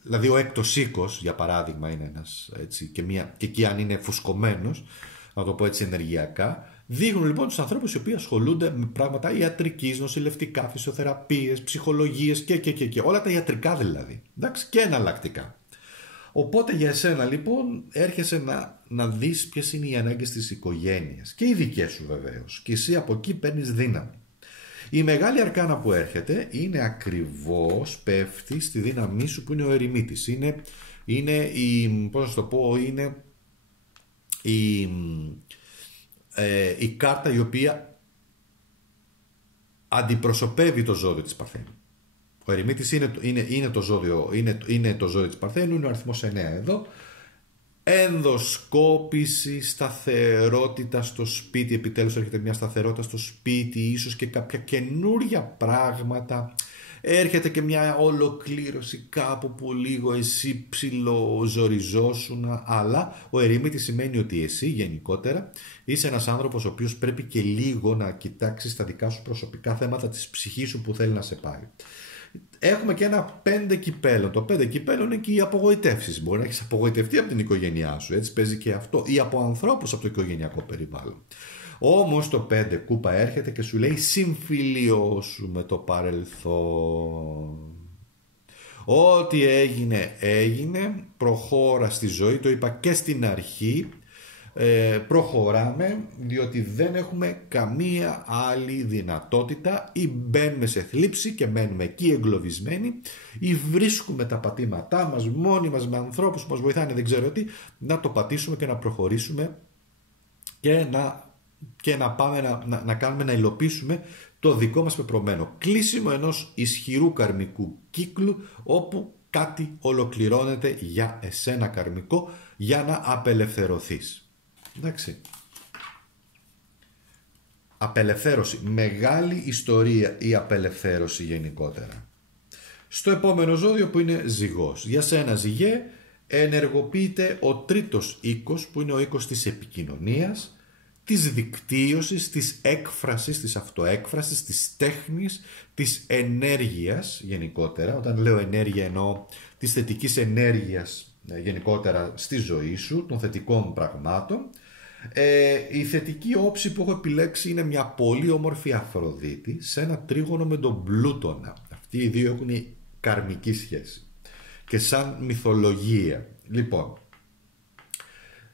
δηλαδή ο έκτος οίκος για παράδειγμα είναι ένας έτσι, και εκεί αν είναι φουσκωμένος, να το πω έτσι ενεργειακά, δείχνουν λοιπόν τους ανθρώπους οι οποίοι ασχολούνται με πράγματα ιατρικής, νοσηλευτικά, φυσιοθεραπείες, ψυχολογίες και όλα τα ιατρικά δηλαδή, εντάξει, και εναλλακτικά. Οπότε για εσένα λοιπόν έρχεσαι να δεις ποιες είναι οι ανάγκες της οικογένειας και οι δικές σου βεβαίως, και εσύ από εκεί παίρνεις δύναμη. Η μεγάλη αρκάνα που έρχεται είναι ακριβώς, πέφτει στη δύναμή σου που είναι ο ερημίτης. Είναι πώς να το πω, είναι η κάρτα η οποία αντιπροσωπεύει το ζώδιο της Παρθένου. Ο ερημίτης είναι το ζώδιο της Παρθένου, είναι ο αριθμός 9 εδώ. Ενδοσκόπηση, σταθερότητα στο σπίτι, επιτέλους έρχεται μια σταθερότητα στο σπίτι, ίσως και κάποια καινούρια πράγματα, έρχεται και μια ολοκλήρωση κάπου που λίγο εσύ ψιλοζοριζόσουνα, αλλά ο ερημίτης σημαίνει ότι εσύ γενικότερα είσαι ένας άνθρωπος ο οποίος πρέπει και λίγο να κοιτάξεις τα δικά σου προσωπικά θέματα της ψυχής σου που θέλει να σε πάρει. Έχουμε και ένα 5 κυπέλλων. Το 5 κυπέλλων είναι και οι απογοητεύσεις. Μπορεί να έχεις απογοητευτεί από την οικογένειά σου, έτσι παίζει και αυτό, ή από ανθρώπους από το οικογενειακό περιβάλλον. Όμως το 5 κούπα έρχεται και σου λέει συμφιλιώσου με το παρελθόν. Ό,τι έγινε, έγινε. Προχώρα στη ζωή, το είπα και στην αρχή. Προχωράμε διότι δεν έχουμε καμία άλλη δυνατότητα, ή μπαίνουμε σε θλίψη και μένουμε εκεί εγκλωβισμένοι, ή βρίσκουμε τα πατήματά μας μόνοι μας με ανθρώπους που μας βοηθάνε, δεν ξέρω τι, να το πατήσουμε και να προχωρήσουμε και να πάμε να κάνουμε, να υλοποιήσουμε το δικό μας πεπρωμένο. Κλείσιμο ενός ισχυρού καρμικού κύκλου, όπου κάτι ολοκληρώνεται για εσένα καρμικό, για να απελευθερωθείς. Εντάξει. Απελευθέρωση. Μεγάλη ιστορία η απελευθέρωση γενικότερα. Στο επόμενο ζώδιο που είναι Ζυγός. Για σένα Ζυγέ ενεργοποιείται ο τρίτος οίκος, που είναι ο οίκος της επικοινωνίας, της δικτύωσης, της έκφρασης, της αυτοέκφρασης, της τέχνης, της ενέργειας γενικότερα. Όταν λέω ενέργεια εννοώ της θετικής ενέργειας γενικότερα στη ζωή σου, των θετικών πραγμάτων. Η θετική όψη που έχω επιλέξει είναι μια πολύ όμορφη Αφροδίτη σε ένα τρίγωνο με τον Πλούτονα. Αυτοί οι δύο έχουν καρμική σχέση και σαν μυθολογία. Λοιπόν,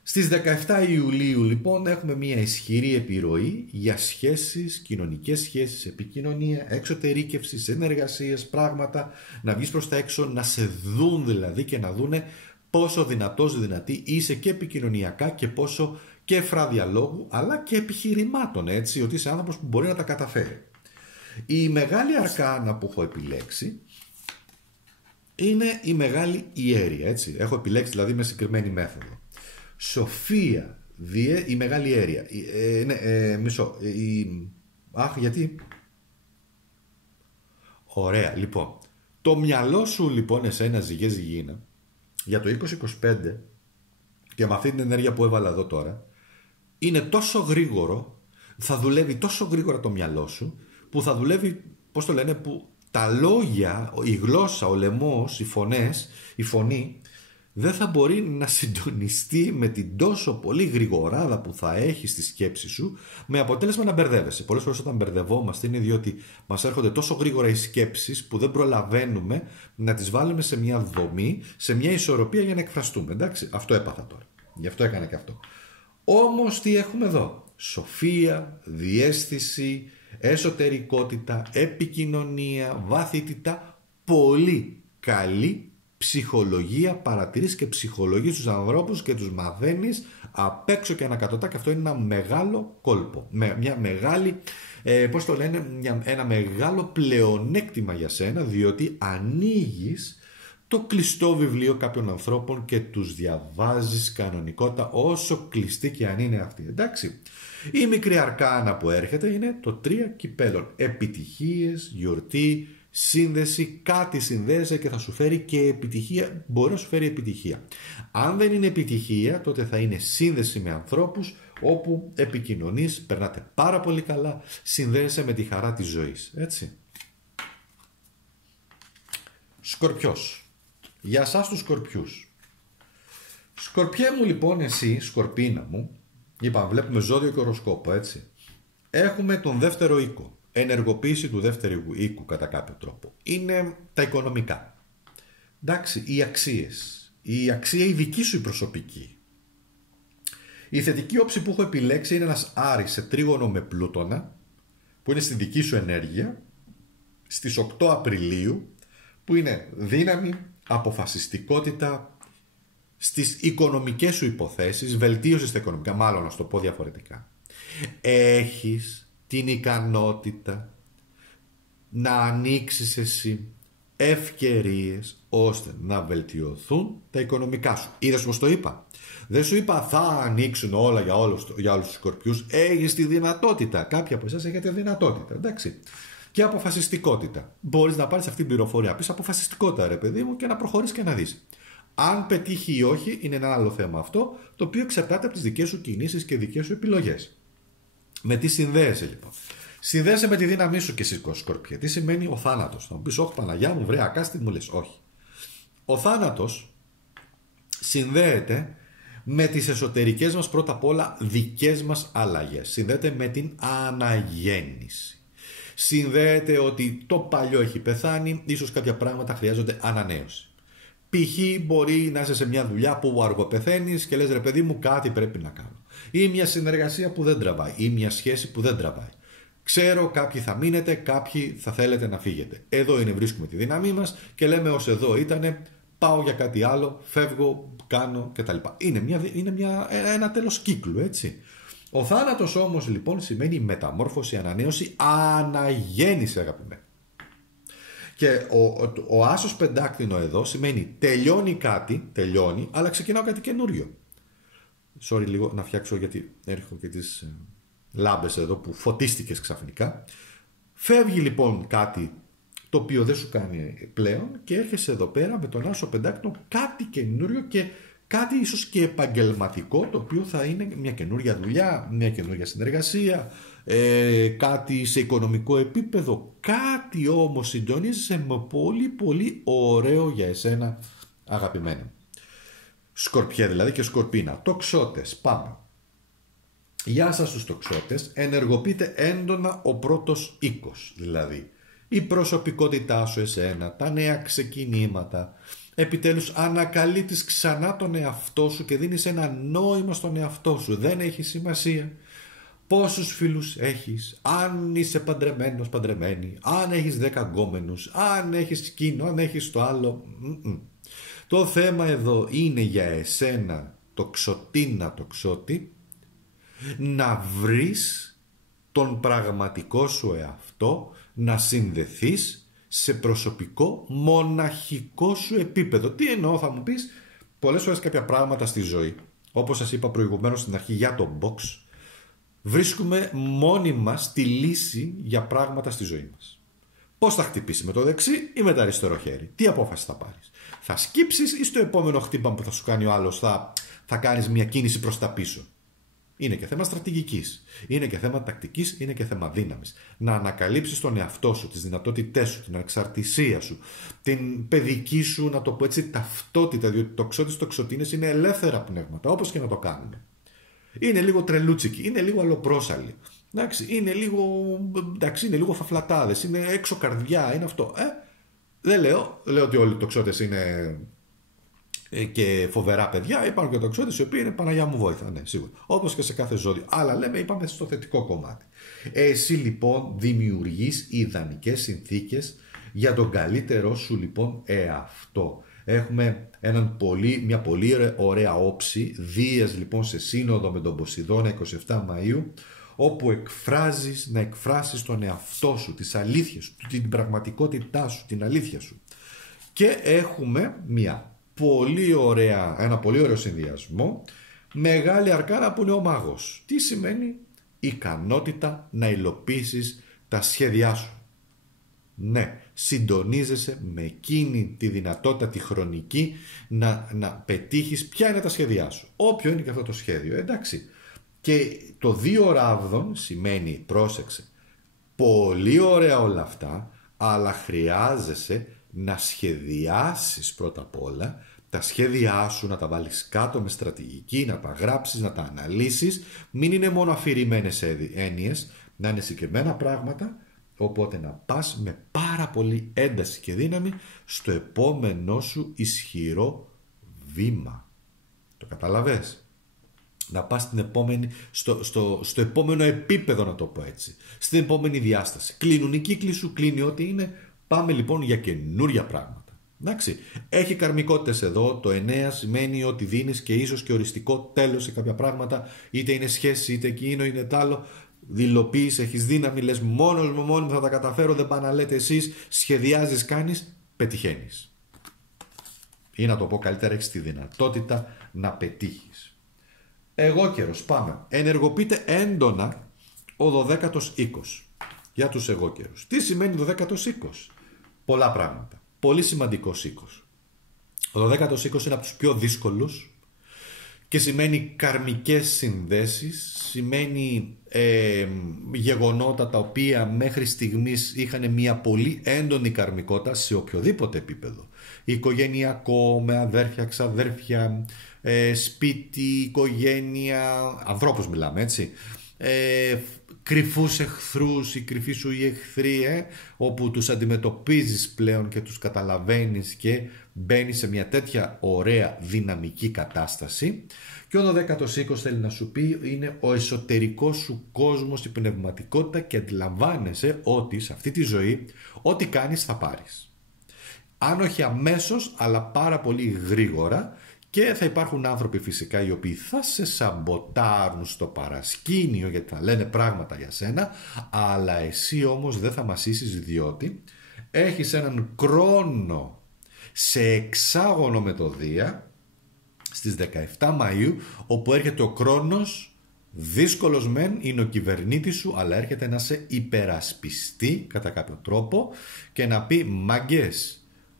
στις 17 Ιουλίου λοιπόν έχουμε μια ισχυρή επιρροή για σχέσεις, κοινωνικές σχέσεις, επικοινωνία, εξωτερήκευση, συνεργασίες, πράγματα, να βγεις προς τα έξω, να σε δουν δηλαδή και να δούνε πόσο δυνατός, δυνατή είσαι και επικοινωνιακά και πόσο και φράδιαλόγου, αλλά και επιχειρημάτων, έτσι, ότι είσαι άνθρωπος που μπορεί να τα καταφέρει. Η μεγάλη αρκάνα που έχω επιλέξει είναι η μεγάλη ιέρια, έτσι. Έχω επιλέξει δηλαδή με συγκεκριμένη μέθοδο. Σοφία, η μεγάλη ιέρια. Μισό. Γιατί? Ωραία, λοιπόν. Το μυαλό σου λοιπόν, εσένα Ζυγέ Ζυγίνα, για το 2025 και με αυτή την ενέργεια που έβαλα εδώ τώρα, είναι τόσο γρήγορο, θα δουλεύει τόσο γρήγορα το μυαλό σου, που θα δουλεύει, πώς το λένε, που τα λόγια, η γλώσσα, ο λαιμός, οι φωνές, η φωνή δεν θα μπορεί να συντονιστεί με την τόσο πολύ γρηγοράδα που θα έχει στη σκέψη σου, με αποτέλεσμα να μπερδεύεσαι. Πολλές φορές όταν μπερδευόμαστε είναι διότι μας έρχονται τόσο γρήγορα οι σκέψεις που δεν προλαβαίνουμε να τις βάλουμε σε μια δομή, σε μια ισορροπία για να εκφραστούμε. Εντάξει, αυτό έπαθα τώρα. Γι' αυτό έκανα και αυτό. Όμως τι έχουμε εδώ? Σοφία, διαίσθηση, εσωτερικότητα, επικοινωνία, βαθύτητα, πολύ καλή ψυχολογία, παρατηρείς και ψυχολογία στους ανθρώπους και τους μαθαίνεις απ' έξω και ανακατοτά, και αυτό είναι ένα μεγάλο κόλπο. Μια μεγάλη, πώς το λένε, ένα μεγάλο πλεονέκτημα για σένα, διότι ανοίγεις το κλειστό βιβλίο κάποιων ανθρώπων και τους διαβάζεις κανονικότητα, όσο κλειστή και αν είναι αυτή. Εντάξει. Η μικρή αρκάνα που έρχεται είναι το 3 κυπέλλων. Επιτυχίες, γιορτή, σύνδεση, κάτι συνδέεσαι και θα σου φέρει και επιτυχία. Μπορεί να σου φέρει επιτυχία. Αν δεν είναι επιτυχία, τότε θα είναι σύνδεση με ανθρώπους όπου επικοινωνείς, περνάτε πάρα πολύ καλά, συνδέεσαι με τη χαρά της ζωής. Έτσι. Σκορπιός. Για σας τους Σκορπιούς. Σκορπιέ μου λοιπόν, εσύ Σκορπίνα μου, είπαμε βλέπουμε ζώδιο και οροσκόπο, έτσι. Έχουμε τον δεύτερο οίκο. Ενεργοποίηση του δεύτερου οίκου κατά κάποιο τρόπο. Είναι τα οικονομικά. Εντάξει, οι αξίες. Η αξία η δική σου η προσωπική. Η θετική όψη που έχω επιλέξει είναι ένας Άρης σε τρίγωνο με Πλούτονα, που είναι στη δική σου ενέργεια, στις 8 Απριλίου, που είναι δύναμη, αποφασιστικότητα στις οικονομικές σου υποθέσεις, βελτίωση στα οικονομικά, μάλλον να το πω διαφορετικά. Έχεις την ικανότητα να ανοίξεις εσύ ευκαιρίες ώστε να βελτιωθούν τα οικονομικά σου. Είδες πως το είπα? Δεν σου είπα θα ανοίξουν όλα για όλους τους Σκορπιούς. Έχεις τη δυνατότητα. Κάποιοι από εσάς έχετε δυνατότητα. Εντάξει. Και αποφασιστικότητα. Μπορείς να πάρεις αυτή την πληροφορία, πεις αποφασιστικότητα ρε παιδί μου και να προχωρήσεις και να δεις. Αν πετύχει ή όχι είναι ένα άλλο θέμα αυτό, το οποίο εξαρτάται από τις δικές σου κινήσεις και δικές σου επιλογές. Με τι συνδέεσαι λοιπόν? Συνδέεσαι με τη δύναμή σου και εσύ, Σκορπιέ. Τι σημαίνει ο θάνατος? Θα μου πεις, όχι Παναγιά μου, βρε ακάστη, μου λες. Όχι. Ο θάνατος συνδέεται με τις εσωτερικές μας πρώτα απ' όλα δικές μας αλλαγές. Συνδέεται με την αναγέννηση. Συνδέεται ότι το παλιό έχει πεθάνει, ίσως κάποια πράγματα χρειάζονται ανανέωση. Π.χ. μπορεί να είσαι σε μια δουλειά που αργοπεθαίνεις και λες ρε παιδί μου κάτι πρέπει να κάνω. Ή μια συνεργασία που δεν τραβάει. Ή μια σχέση που δεν τραβάει. Ξέρω κάποιοι θα μείνετε, κάποιοι θα θέλετε να φύγετε. Εδώ είναι, βρίσκουμε τη δύναμή μας και λέμε ως εδώ ήτανε, πάω για κάτι άλλο, φεύγω, κάνω κτλ. Είναι ένα τέλος κύκλου, έτσι. Ο θάνατος όμως λοιπόν σημαίνει μεταμόρφωση, ανανέωση, αναγέννηση αγαπημένοι. Και ο άσος πεντάκτηνο εδώ σημαίνει τελειώνει κάτι, τελειώνει, αλλά ξεκινάω κάτι καινούριο. Sorry λίγο να φτιάξω γιατί έρχομαι και τις λάμπες εδώ που φωτίστηκες ξαφνικά. Φεύγει λοιπόν κάτι το οποίο δεν σου κάνει πλέον και έρχεσαι εδώ πέρα με τον άσο πεντάκτηνο κάτι καινούριο και κάτι ίσως και επαγγελματικό, το οποίο θα είναι μια καινούρια δουλειά, μια καινούρια συνεργασία, κάτι σε οικονομικό επίπεδο, κάτι όμως συντονίζεσαι με πολύ πολύ ωραίο για εσένα αγαπημένα. Σκορπιέ δηλαδή και Σκορπίνα. Τοξότες, πάμε. Γεια σας τους τοξότες. Ενεργοποιείται έντονα ο πρώτος οίκος, δηλαδή η προσωπικότητά σου εσένα, τα νέα ξεκινήματα. Επιτέλους ανακαλύπτεις ξανά τον εαυτό σου και δίνεις ένα νόημα στον εαυτό σου. Δεν έχει σημασία πόσους φίλους έχεις, αν είσαι παντρεμένος, παντρεμένη, αν έχεις 10 γκόμενους, αν έχεις κοινό, αν έχεις το άλλο. Το θέμα εδώ είναι για εσένα τοξοτίνα τοξότη να βρεις τον πραγματικό σου εαυτό, να συνδεθείς σε προσωπικό μοναχικό σου επίπεδο. Τι εννοώ, θα μου πεις? Πολλές φορές κάποια πράγματα στη ζωή, όπως σας είπα προηγουμένως στην αρχή για το box, βρίσκουμε μόνοι μας τη λύση για πράγματα στη ζωή μας. Πώς θα χτυπήσει, με το δεξί ή με το αριστερό χέρι? Τι απόφαση θα πάρεις? Θα σκύψεις ή στο επόμενο χτύπημα που θα σου κάνει ο άλλος θα κάνεις μια κίνηση προς τα πίσω? Είναι και θέμα στρατηγικής, είναι και θέμα τακτικής, είναι και θέμα δύναμης. Να ανακαλύψεις τον εαυτό σου, τις δυνατότητές σου, την εξαρτησία σου, την παιδική σου, να το πω έτσι, ταυτότητα, διότι τοξότες, τοξοτίνες είναι ελεύθερα πνεύματα, όπως και να το κάνουμε. Είναι λίγο τρελούτσικοι, είναι λίγο αλλοπρόσαλοι. Είναι λίγο φαφλατάδες, είναι έξω καρδιά, είναι αυτό. Δεν λέω ότι όλοι οι τοξότες είναι και φοβερά παιδιά. Υπάρχουν και τοξότες οι οποίοι είναι Παναγιά μου βόηθα, ναι, σίγουρα. Όπως και σε κάθε ζώδιο. Αλλά είπαμε στο θετικό κομμάτι. Εσύ λοιπόν δημιουργείς ιδανικές συνθήκες για τον καλύτερό σου λοιπόν εαυτό. Έχουμε μια πολύ ωραία όψη, Δίας λοιπόν σε σύνοδο με τον Ποσειδώνα 27 Μαΐου, όπου να εκφράσεις τον εαυτό σου, τις αλήθειες σου, την πραγματικότητά σου, την αλήθεια σου. Και έχουμε ένα πολύ ωραίο συνδυασμό, μεγάλη αρκάνα που είναι ο μάγος. Τι σημαίνει? Ικανότητα να υλοποιήσεις τα σχέδιά σου. Ναι, συντονίζεσαι με εκείνη τη δυνατότητα τη χρονική να πετύχεις ποια είναι τα σχέδιά σου. Όποιο είναι και αυτό το σχέδιο, εντάξει. Και το 2 ράβδον σημαίνει, πρόσεξε, πολύ ωραία όλα αυτά, αλλά χρειάζεσαι να σχεδιάσεις πρώτα απ' όλα τα σχέδιά σου, να τα βάλεις κάτω με στρατηγική, να τα γράψεις, να τα αναλύσεις. Μην είναι μόνο αφηρημένες έννοιες, να είναι συγκεκριμένα πράγματα, οπότε να πας με πάρα πολύ ένταση και δύναμη στο επόμενό σου ισχυρό βήμα. Το καταλαβες? Να πας στο επόμενο επίπεδο, να το πω έτσι, στην επόμενη διάσταση. Κλείνουν οι κύκλοι σου, κλείνει ό,τι είναι. Πάμε λοιπόν για καινούρια πράγματα. Εντάξει. Έχει καρμικότητες εδώ. Το 9 σημαίνει ότι δίνεις και ίσως και οριστικό τέλος σε κάποια πράγματα. Είτε είναι σχέση, είτε εκείνο, είτε τ' άλλο. Δηλοποιείς, έχεις δύναμη, λες μόνος μου θα τα καταφέρω, δεν πάνε να λέτε εσείς. Σχεδιάζεις, κάνεις, πετυχαίνεις. Ή να το πω καλύτερα, έχεις τη δυνατότητα να πετύχεις. Εγώ καιρος, πάμε. Ενεργοποιείται έντονα ο 12ος οίκος. για τους εγώ καιρούς. Τι σημαίνει 12ος οίκος? Πολλά πράγματα. Πολύ σημαντικός οίκος. Ο 12ος οίκος είναι από τους πιο δύσκολους και σημαίνει καρμικές συνδέσεις, σημαίνει γεγονότα τα οποία μέχρι στιγμής είχαν μια πολύ έντονη καρμικότητα σε οποιοδήποτε επίπεδο. Οικογενειακό, με αδέρφια, ξαδέρφια, σπίτι, οικογένεια, ανθρώπους μιλάμε, έτσι. Κρυφούς εχθρούς, οι κρυφοί σου οι εχθροί, όπου τους αντιμετωπίζεις πλέον και τους καταλαβαίνεις και μπαίνεις σε μια τέτοια ωραία δυναμική κατάσταση. Και ο 12ος οίκος θέλει να σου πει είναι ο εσωτερικός σου κόσμος, η πνευματικότητα, και αντιλαμβάνεσαι ότι σε αυτή τη ζωή ό,τι κάνεις θα πάρεις. Αν όχι αμέσως, αλλά πάρα πολύ γρήγορα. Και θα υπάρχουν άνθρωποι φυσικά οι οποίοι θα σε σαμποτάρουν στο παρασκήνιο γιατί θα λένε πράγματα για σένα, αλλά εσύ όμως δεν θα μασίσεις, διότι έχεις έναν χρόνο σε εξάγωνο με το Δία στις 17 Μαΐου, όπου έρχεται ο χρόνος δύσκολος μεν, είναι ο κυβερνήτης σου, αλλά έρχεται να σε υπερασπιστεί κατά κάποιο τρόπο και να πει μαγκές,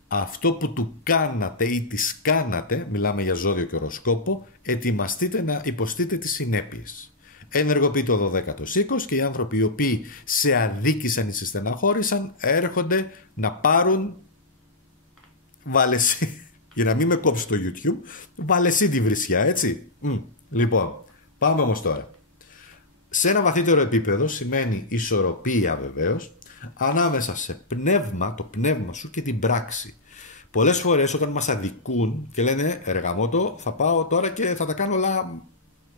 αυτό που του κάνατε ή τις κάνατε, μιλάμε για ζώδιο και οροσκόπο, ετοιμαστείτε να υποστείτε τις συνέπειες. Ενεργοποιείται ο 12ος οίκος και οι άνθρωποι οι οποίοι σε αδίκησαν ή σε στεναχώρησαν έρχονται να πάρουν, βάλε εσύ, για να μην με κόψει το YouTube, βάλε εσύ τη βρισιά, έτσι. Λοιπόν, πάμε όμως τώρα. Σε ένα βαθύτερο επίπεδο σημαίνει ισορροπία βεβαίως, ανάμεσα σε πνεύμα, το πνεύμα σου, και την πράξη. Πολλές φορές όταν μας αδικούν και λένε ρε γαμώτο, θα πάω τώρα και θα τα κάνω όλα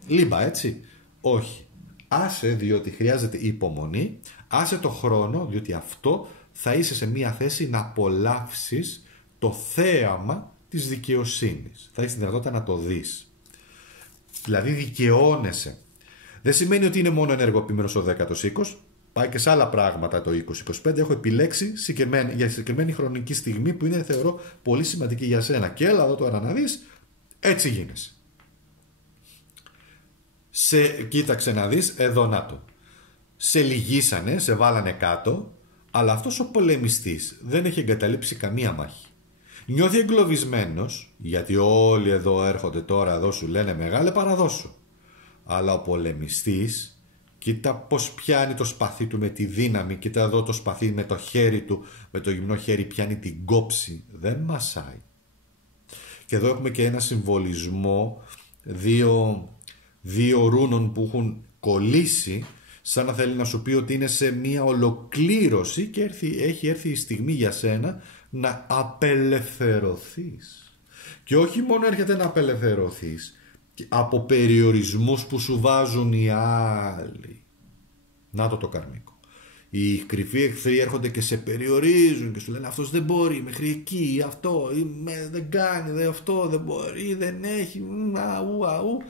λίμπα, έτσι. Όχι. Άσε, διότι χρειάζεται υπομονή, άσε το χρόνο, διότι αυτό θα είσαι σε μια θέση να απολαύσεις το θέαμα της δικαιοσύνης. Θα έχεις τη δυνατότητα να το δεις. Δηλαδή δικαιώνεσαι. Δεν σημαίνει ότι είναι μόνο ενεργοποιημένος ο 10ος οίκος. Πάει και σε άλλα πράγματα το 2025. Έχω επιλέξει για συγκεκριμένη χρονική στιγμή που είναι, θεωρώ, πολύ σημαντική για σένα. Και έλα εδώ τώρα να δεις, έτσι γίνεσαι. Κοίταξε να δεις, εδώ να το. Σε λυγίσανε, σε βάλανε κάτω, αλλά αυτός ο πολεμιστής δεν έχει εγκαταλείψει καμία μάχη. Νιώθει εγκλωβισμένος, γιατί όλοι εδώ έρχονται τώρα, εδώ σου λένε μεγάλε παραδόσου. Αλλά ο πολεμιστής, κοίτα πως πιάνει το σπαθί του με τη δύναμη, κοίτα εδώ το σπαθί με το χέρι του, με το γυμνό χέρι πιάνει την κόψη, δεν μασάει. Και εδώ έχουμε και ένα συμβολισμό δύο ρούνων που έχουν κολλήσει, σαν να θέλει να σου πει ότι είναι σε μια ολοκλήρωση και έχει έρθει η στιγμή για σένα να απελευθερωθείς. Και όχι μόνο έρχεται να απελευθερωθείς από περιορισμούς που σου βάζουν οι άλλοι. Να το καρμικό. Οι κρυφοί εχθροί έρχονται και σε περιορίζουν και σου λένε αυτός δεν μπορεί μέχρι εκεί, αυτό δεν κάνει, αυτό δεν μπορεί, δεν έχει, αου.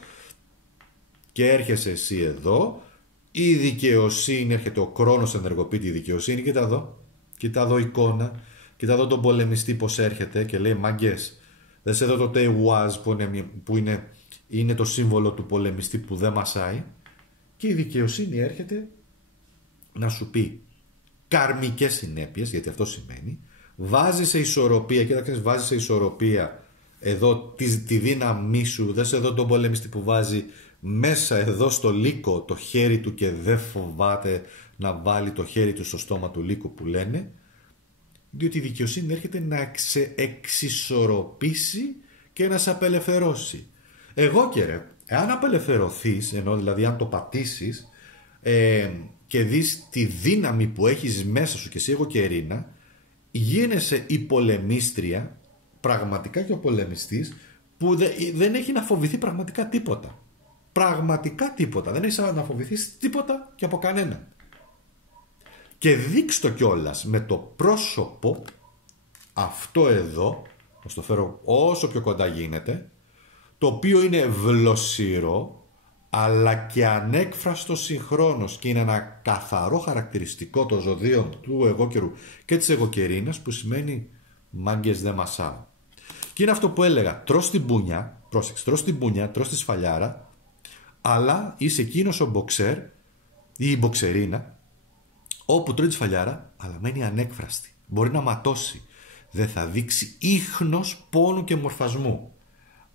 Και έρχεσαι εσύ εδώ, η δικαιοσύνη, έρχεται ο χρόνος, ενεργοποιεί τη δικαιοσύνη. Κοίτα εδώ εικόνα, κοίτα εδώ τον πολεμιστή πως έρχεται και λέει μαγκές, δες εδώ το τεουάζ που είναι το σύμβολο του πολεμιστή που δεν μασάει, και η δικαιοσύνη έρχεται να σου πει καρμικές συνέπειες, γιατί αυτό σημαίνει, βάζει σε ισορροπία, κοίταξε, βάζει σε ισορροπία εδώ τη δύναμή σου. Δες εδώ τον πολεμιστή που βάζει μέσα εδώ στο λύκο το χέρι του και δεν φοβάται να βάλει το χέρι του στο στόμα του λύκου που λένε, διότι η δικαιοσύνη έρχεται να εξισορροπήσει και να σε απελευθερώσει. Εγώ και ρε, εάν απελευθερωθείς, ενώ δηλαδή αν το πατήσεις και δεις τη δύναμη που έχεις μέσα σου, και εσύ εγώ και Ερίνα, γίνεσαι η πολεμίστρια πραγματικά, και ο πολεμιστής που δεν έχει να φοβηθεί πραγματικά τίποτα. Πραγματικά τίποτα. Δεν έχει να φοβηθείς τίποτα και από κανένα. Και δείξ' το κιόλας με το πρόσωπο αυτό εδώ, θα το φέρω όσο πιο κοντά γίνεται, το οποίο είναι ευλοσιρό αλλά και ανέκφραστο συγχρόνως, και είναι ένα καθαρό χαρακτηριστικό των ζωδίων του εγώ καιρού και της εγώ καιρίνας, που σημαίνει μάγκες δεν μασάω. Και είναι αυτό που έλεγα, τρως την μπουνιά, πρόσεξε, τρως την μπουνιά, τρως τη σφαλιάρα, αλλά είσαι εκείνος ο μποξέρ ή η μποξερίνα, όπου τρώει τη σφαλιάρα, αλλά μένει ανέκφραστη. Μπορεί να ματώσει. Δεν θα δείξει ίχνος πόνου και μορφασμού.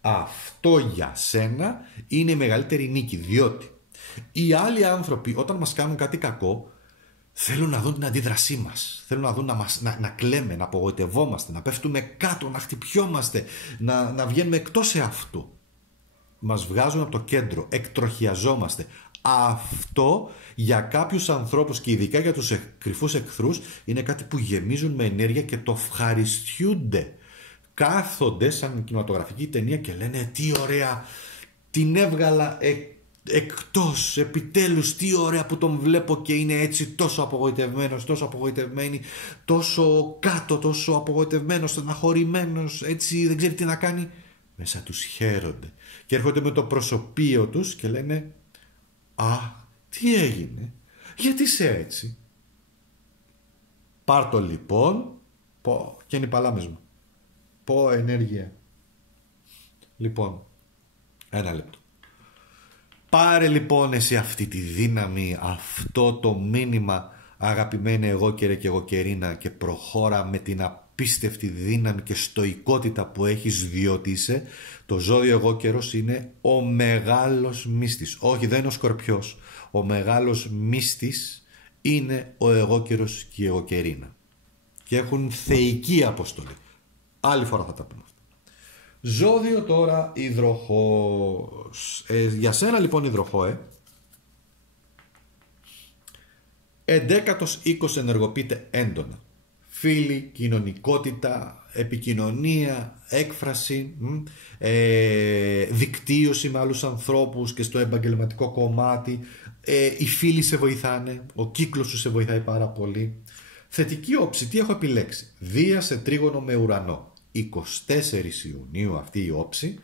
Αυτό για σένα είναι η μεγαλύτερη νίκη, διότι οι άλλοι άνθρωποι όταν μας κάνουν κάτι κακό θέλουν να δουν την αντίδρασή μας. Θέλουν να δουν να κλαίμε, να απογοητευόμαστε, να πέφτουμε κάτω, να χτυπιόμαστε, να βγαίνουμε εκτός εαυτού. Μας βγάζουν από το κέντρο, εκτροχιαζόμαστε. Αυτό για κάποιους ανθρώπους και ειδικά για τους κρυφούς εχθρούς είναι κάτι που γεμίζουν με ενέργεια και το ευχαριστιούνται. Κάθονται σαν κινηματογραφική ταινία και λένε τι ωραία, την έβγαλα εκτός, επιτέλους, τι ωραία που τον βλέπω και είναι έτσι τόσο απογοητευμένος, τόσο απογοητευμένη, τόσο κάτω, τόσο απογοητευμένος, στεναχωρημένος, έτσι δεν ξέρει τι να κάνει. Μέσα τους χαίρονται και έρχονται με το προσωπείο τους και λένε «Α, τι έγινε, γιατί είσαι έτσι?» Πάρ' το λοιπόν, πω, και είναι οι παλάμες μου. Πω ενέργεια. Λοιπόν, ένα λεπτό. Πάρε λοιπόν εσύ αυτή τη δύναμη, αυτό το μήνυμα, αγαπημένε εγώ καιρέ και εγώ καιρίνα, και προχώρα με την απίστευτη δύναμη και στοικότητα που έχεις, διότι είσαι το ζώδιο εγώ καιρός, είναι ο μεγάλος μύστης. Όχι, δεν είναι ο Σκορπιός. Ο μεγάλος μύστης είναι ο εγώ καιρός και η εγώ καιρίνα. Και έχουν θεϊκή αποστολή. Άλλη φορά θα τα πούμε αυτά. Ζώδιο τώρα υδροχός. Για σένα λοιπόν υδροχόε, 11ος οίκος ενεργοποιείται έντονα. Φίλοι, κοινωνικότητα, επικοινωνία, έκφραση, δικτύωση με άλλους ανθρώπους και στο επαγγελματικό κομμάτι. Οι φίλοι σε βοηθάνε, ο κύκλος σου σε βοηθάει πάρα πολύ. Θετική όψη, τι έχω επιλέξει? Δία σε τρίγωνο με ουρανό. 24 Ιουνίου αυτή η όψη.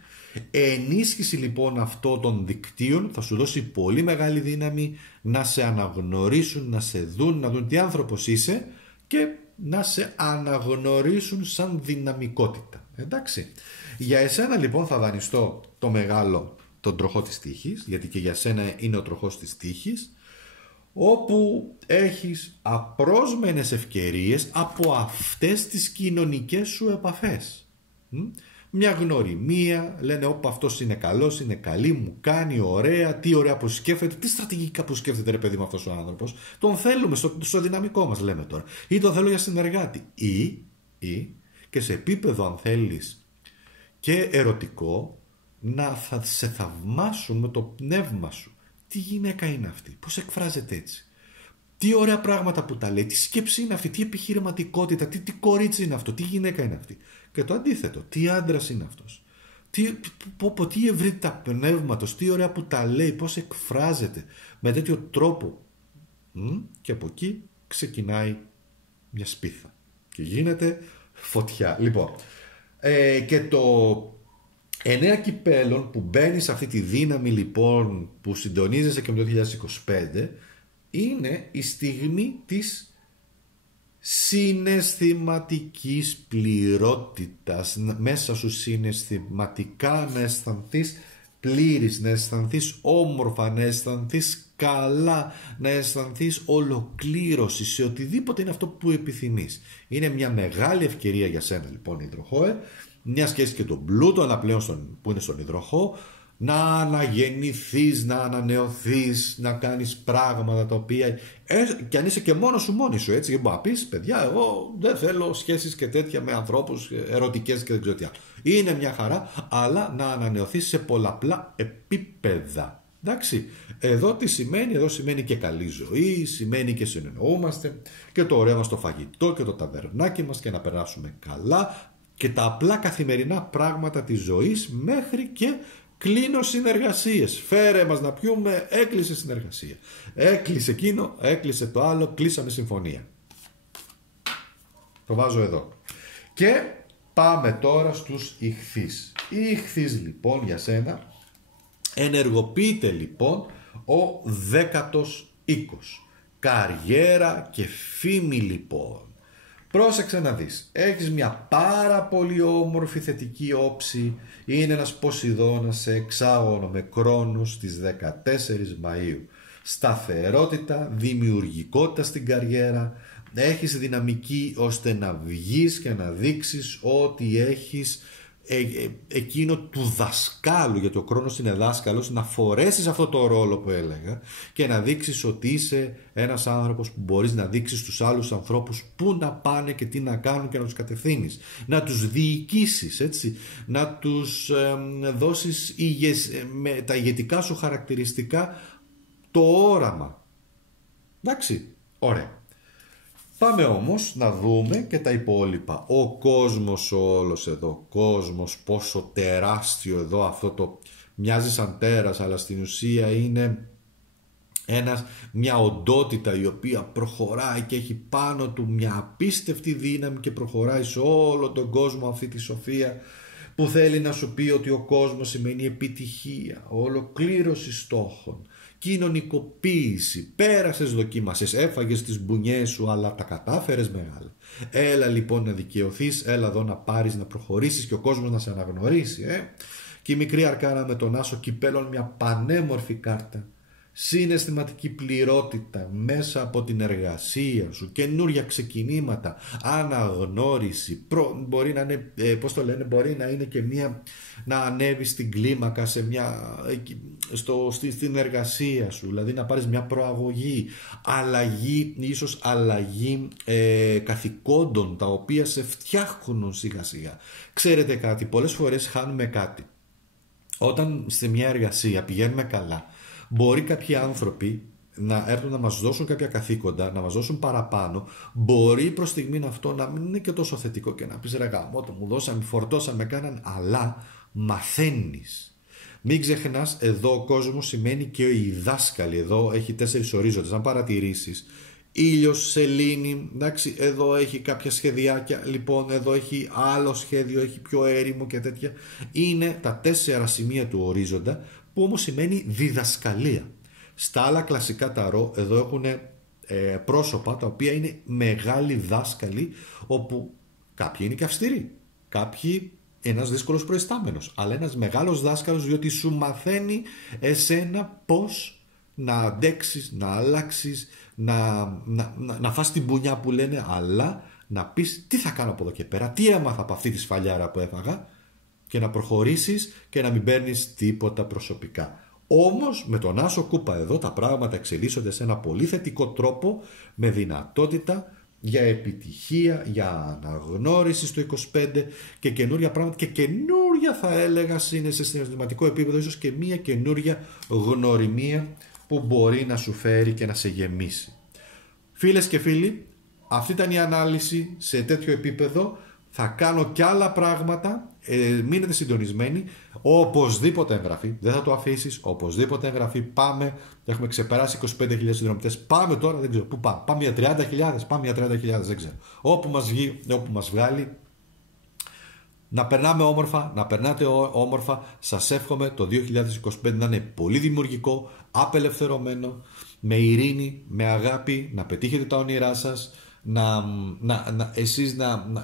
Ενίσχυση λοιπόν αυτών των δικτύων θα σου δώσει πολύ μεγάλη δύναμη να σε αναγνωρίσουν, να σε δουν, να δουν τι άνθρωπος είσαι και να σε αναγνωρίσουν σαν δυναμικότητα. Εντάξει. Για εσένα λοιπόν θα δανειστώ το μεγάλο, τον τροχό της τύχης, γιατί και για σένα είναι ο τροχός της τύχης, όπου έχεις απρόσμενες ευκαιρίες από αυτές τις κοινωνικές σου επαφές. Μια γνωριμία, λένε όπα αυτός είναι καλός, είναι καλή, μου κάνει ωραία, τι ωραία που σκέφτεται, τι στρατηγικά που σκέφτεται ρε παιδί με αυτός ο άνθρωπος. Τον θέλουμε στο δυναμικό μας, λέμε τώρα. Ή τον θέλω για συνεργάτη. Ή και σε επίπεδο αν θέλεις και ερωτικό, να θα σε θαυμάσουν με το πνεύμα σου. Τι γυναίκα είναι αυτή, πώς εκφράζεται έτσι, τι ωραία πράγματα που τα λέει, τι σκέψη είναι αυτή, τι επιχειρηματικότητα, τι κορίτσι είναι αυτό, τι γυναίκα είναι αυτή. Και το αντίθετο, τι άντρας είναι αυτός, τι ευρύτητα πνεύματος, τι ωραία που τα λέει, πώς εκφράζεται με τέτοιο τρόπο. Και από εκεί ξεκινάει μια σπίθα και γίνεται φωτιά. Λοιπόν, και το 9 κυπέλων που μπαίνει σε αυτή τη δύναμη λοιπόν που συντονίζεσαι και με το 2025, είναι η στιγμή της συναισθηματικής πληρότητας. Μέσα σου συναισθηματικά να αισθανθείς πλήρης, να αισθανθείς όμορφα, να αισθανθείς καλά, να αισθανθείς ολοκλήρωση σε οτιδήποτε είναι αυτό που επιθυμείς. Είναι μια μεγάλη ευκαιρία για σένα λοιπόν υδροχόε, μια σχέση και τον πλούτο αναπλέον που είναι στον υδροχό, να αναγεννηθείς, να ανανεωθείς, να κάνεις πράγματα τα οποία και αν είσαι και μόνος σου μόνη σου, έτσι, μπορεί να πεις παιδιά εγώ δεν θέλω σχέσεις και τέτοια με ανθρώπους ερωτικές και δεν ξέρω τι άλλο. Είναι μια χαρά, αλλά να ανανεωθείς σε πολλαπλά επίπεδα. Εντάξει, εδώ τι σημαίνει? Εδώ σημαίνει και καλή ζωή, σημαίνει και συνεννοούμαστε και το ωραίο μας το φαγητό και το ταβερνάκι μας και να περάσουμε καλά και τα απλά καθημερινά πράγματα της ζωής, μέχρι και κλείνω συνεργασίες. Φέρε μας να πιούμε, έκλεισε συνεργασία. Έκλεισε εκείνο, έκλεισε το άλλο, κλείσαμε συμφωνία. Το βάζω εδώ. Και πάμε τώρα στους ιχθύς. Οι ιχθύς λοιπόν για σένα ενεργοποιείται λοιπόν ο 10ος οίκος. Καριέρα και φήμη λοιπόν. Πρόσεξε να δεις, έχεις μια πάρα πολύ όμορφη θετική όψη, είναι ένας Ποσειδώνας σε εξάγωνο με Κρόνους στις 14 Μαΐου. σταθερότητα, δημιουργικότητα στην καριέρα, έχεις δυναμική ώστε να βγεις και να δείξεις ότι έχεις εκείνο του δασκάλου, γιατί ο Κρόνος είναι δάσκαλος, να φορέσεις αυτό το ρόλο που έλεγα και να δείξεις ότι είσαι ένας άνθρωπος που μπορείς να δείξεις στους άλλους ανθρώπους πού να πάνε και τι να κάνουν και να τους κατευθύνεις, να τους διοικήσεις, έτσι, να τους δώσεις με τα ηγετικά σου χαρακτηριστικά το όραμα. Εντάξει, ωραία. Πάμε όμως να δούμε και τα υπόλοιπα. Ο κόσμος όλος εδώ, κόσμος πόσο τεράστιο εδώ, αυτό το μοιάζει σαν τέρας, αλλά στην ουσία είναι μια οντότητα η οποία προχωράει και έχει πάνω του μια απίστευτη δύναμη και προχωράει σε όλο τον κόσμο αυτή τη σοφία που θέλει να σου πει ότι ο κόσμος σημαίνει επιτυχία, ολοκλήρωση στόχων, κοινωνικοποίηση, πέρασες, δοκίμασες, έφαγες τις μπουνιές σου αλλά τα κατάφερες μεγάλα. Έλα λοιπόν να δικαιωθείς, έλα εδώ να πάρεις, να προχωρήσεις και ο κόσμος να σε αναγνωρίσει. Και η μικρή αρκάνα με τον άσο κυπέλων, μια πανέμορφη κάρτα, συναισθηματική πληρότητα μέσα από την εργασία σου, καινούρια ξεκινήματα, αναγνώριση, μπορεί να είναι, μπορεί να είναι και να ανέβεις στην κλίμακα στην εργασία σου, δηλαδή να πάρεις μια προαγωγή, αλλαγή, ίσως αλλαγή καθηκόντων τα οποία σε φτιάχνουν σιγά σιγά. Ξέρετε κάτι, πολλές φορές χάνουμε κάτι. Όταν σε μια εργασία πηγαίνουμε καλά, μπορεί κάποιοι άνθρωποι να έρθουν να μας δώσουν κάποια καθήκοντα, να μας δώσουν παραπάνω. Μπορεί προς στιγμήν αυτό να μην είναι και τόσο θετικό και να πεις ρε γαμώτο, μου δώσαν, φορτώσαν, με κάναν, αλλά μαθαίνεις. Μην ξεχνάς, εδώ ο κόσμος σημαίνει και οι δάσκαλοι. Εδώ έχει 4 ορίζοντες, αν παρατηρήσεις. Ήλιος, σελήνη, εντάξει, εδώ έχει κάποια σχεδιάκια, λοιπόν εδώ έχει άλλο σχέδιο, έχει πιο έρημο και τέτοια. Είναι τα 4 σημεία του ορίζοντα, που όμως σημαίνει διδασκαλία. Στα άλλα κλασικά ταρό εδώ έχουν πρόσωπα τα οποία είναι μεγάλοι δάσκαλοι, όπου κάποιοι είναι και αυστηροί, κάποιοι ένας δύσκολος προϊστάμενος, αλλά ένας μεγάλος δάσκαλος, διότι σου μαθαίνει εσένα πώς να αντέξεις, να αλλάξεις, να φας την μπουνιά που λένε, αλλά να πεις τι θα κάνω από εδώ και πέρα, τι έμαθα από αυτή τη σφαλιάρα που έφαγα, και να προχωρήσεις και να μην παίρνεις τίποτα προσωπικά. Όμως με τον άσο κούπα εδώ τα πράγματα εξελίσσονται σε ένα πολύ θετικό τρόπο, με δυνατότητα για επιτυχία, για αναγνώριση στο 25 και καινούρια πράγματα, και καινούρια θα έλεγα είναι σε συναισθηματικό επίπεδο, ίσως και μια καινούρια γνωριμία που μπορεί να σου φέρει και να σε γεμίσει. Φίλες και φίλοι, αυτή ήταν η ανάλυση σε τέτοιο επίπεδο. Θα κάνω και άλλα πράγματα, μείνετε συντονισμένοι, οπωσδήποτε εγγραφή, δεν θα το αφήσεις, οπωσδήποτε εγγραφή, πάμε, έχουμε ξεπεράσει 25.000 συνδρομητές, πάμε τώρα, δεν ξέρω πού πάμε, πάμε για 30.000, πάμε για 30.000, δεν ξέρω, όπου μας βγει, όπου μας βγάλει. Να περνάμε όμορφα, να περνάτε όμορφα, σας εύχομαι το 2025 να είναι πολύ δημιουργικό, απελευθερωμένο, με ειρήνη, με αγάπη, να πετύχετε τα όνειρά σας, εσείς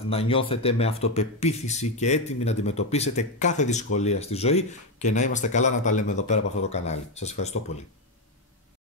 να νιώθετε με αυτοπεποίθηση και έτοιμοι να αντιμετωπίσετε κάθε δυσκολία στη ζωή, και να είμαστε καλά να τα λέμε εδώ πέρα από αυτό το κανάλι. Σας ευχαριστώ πολύ.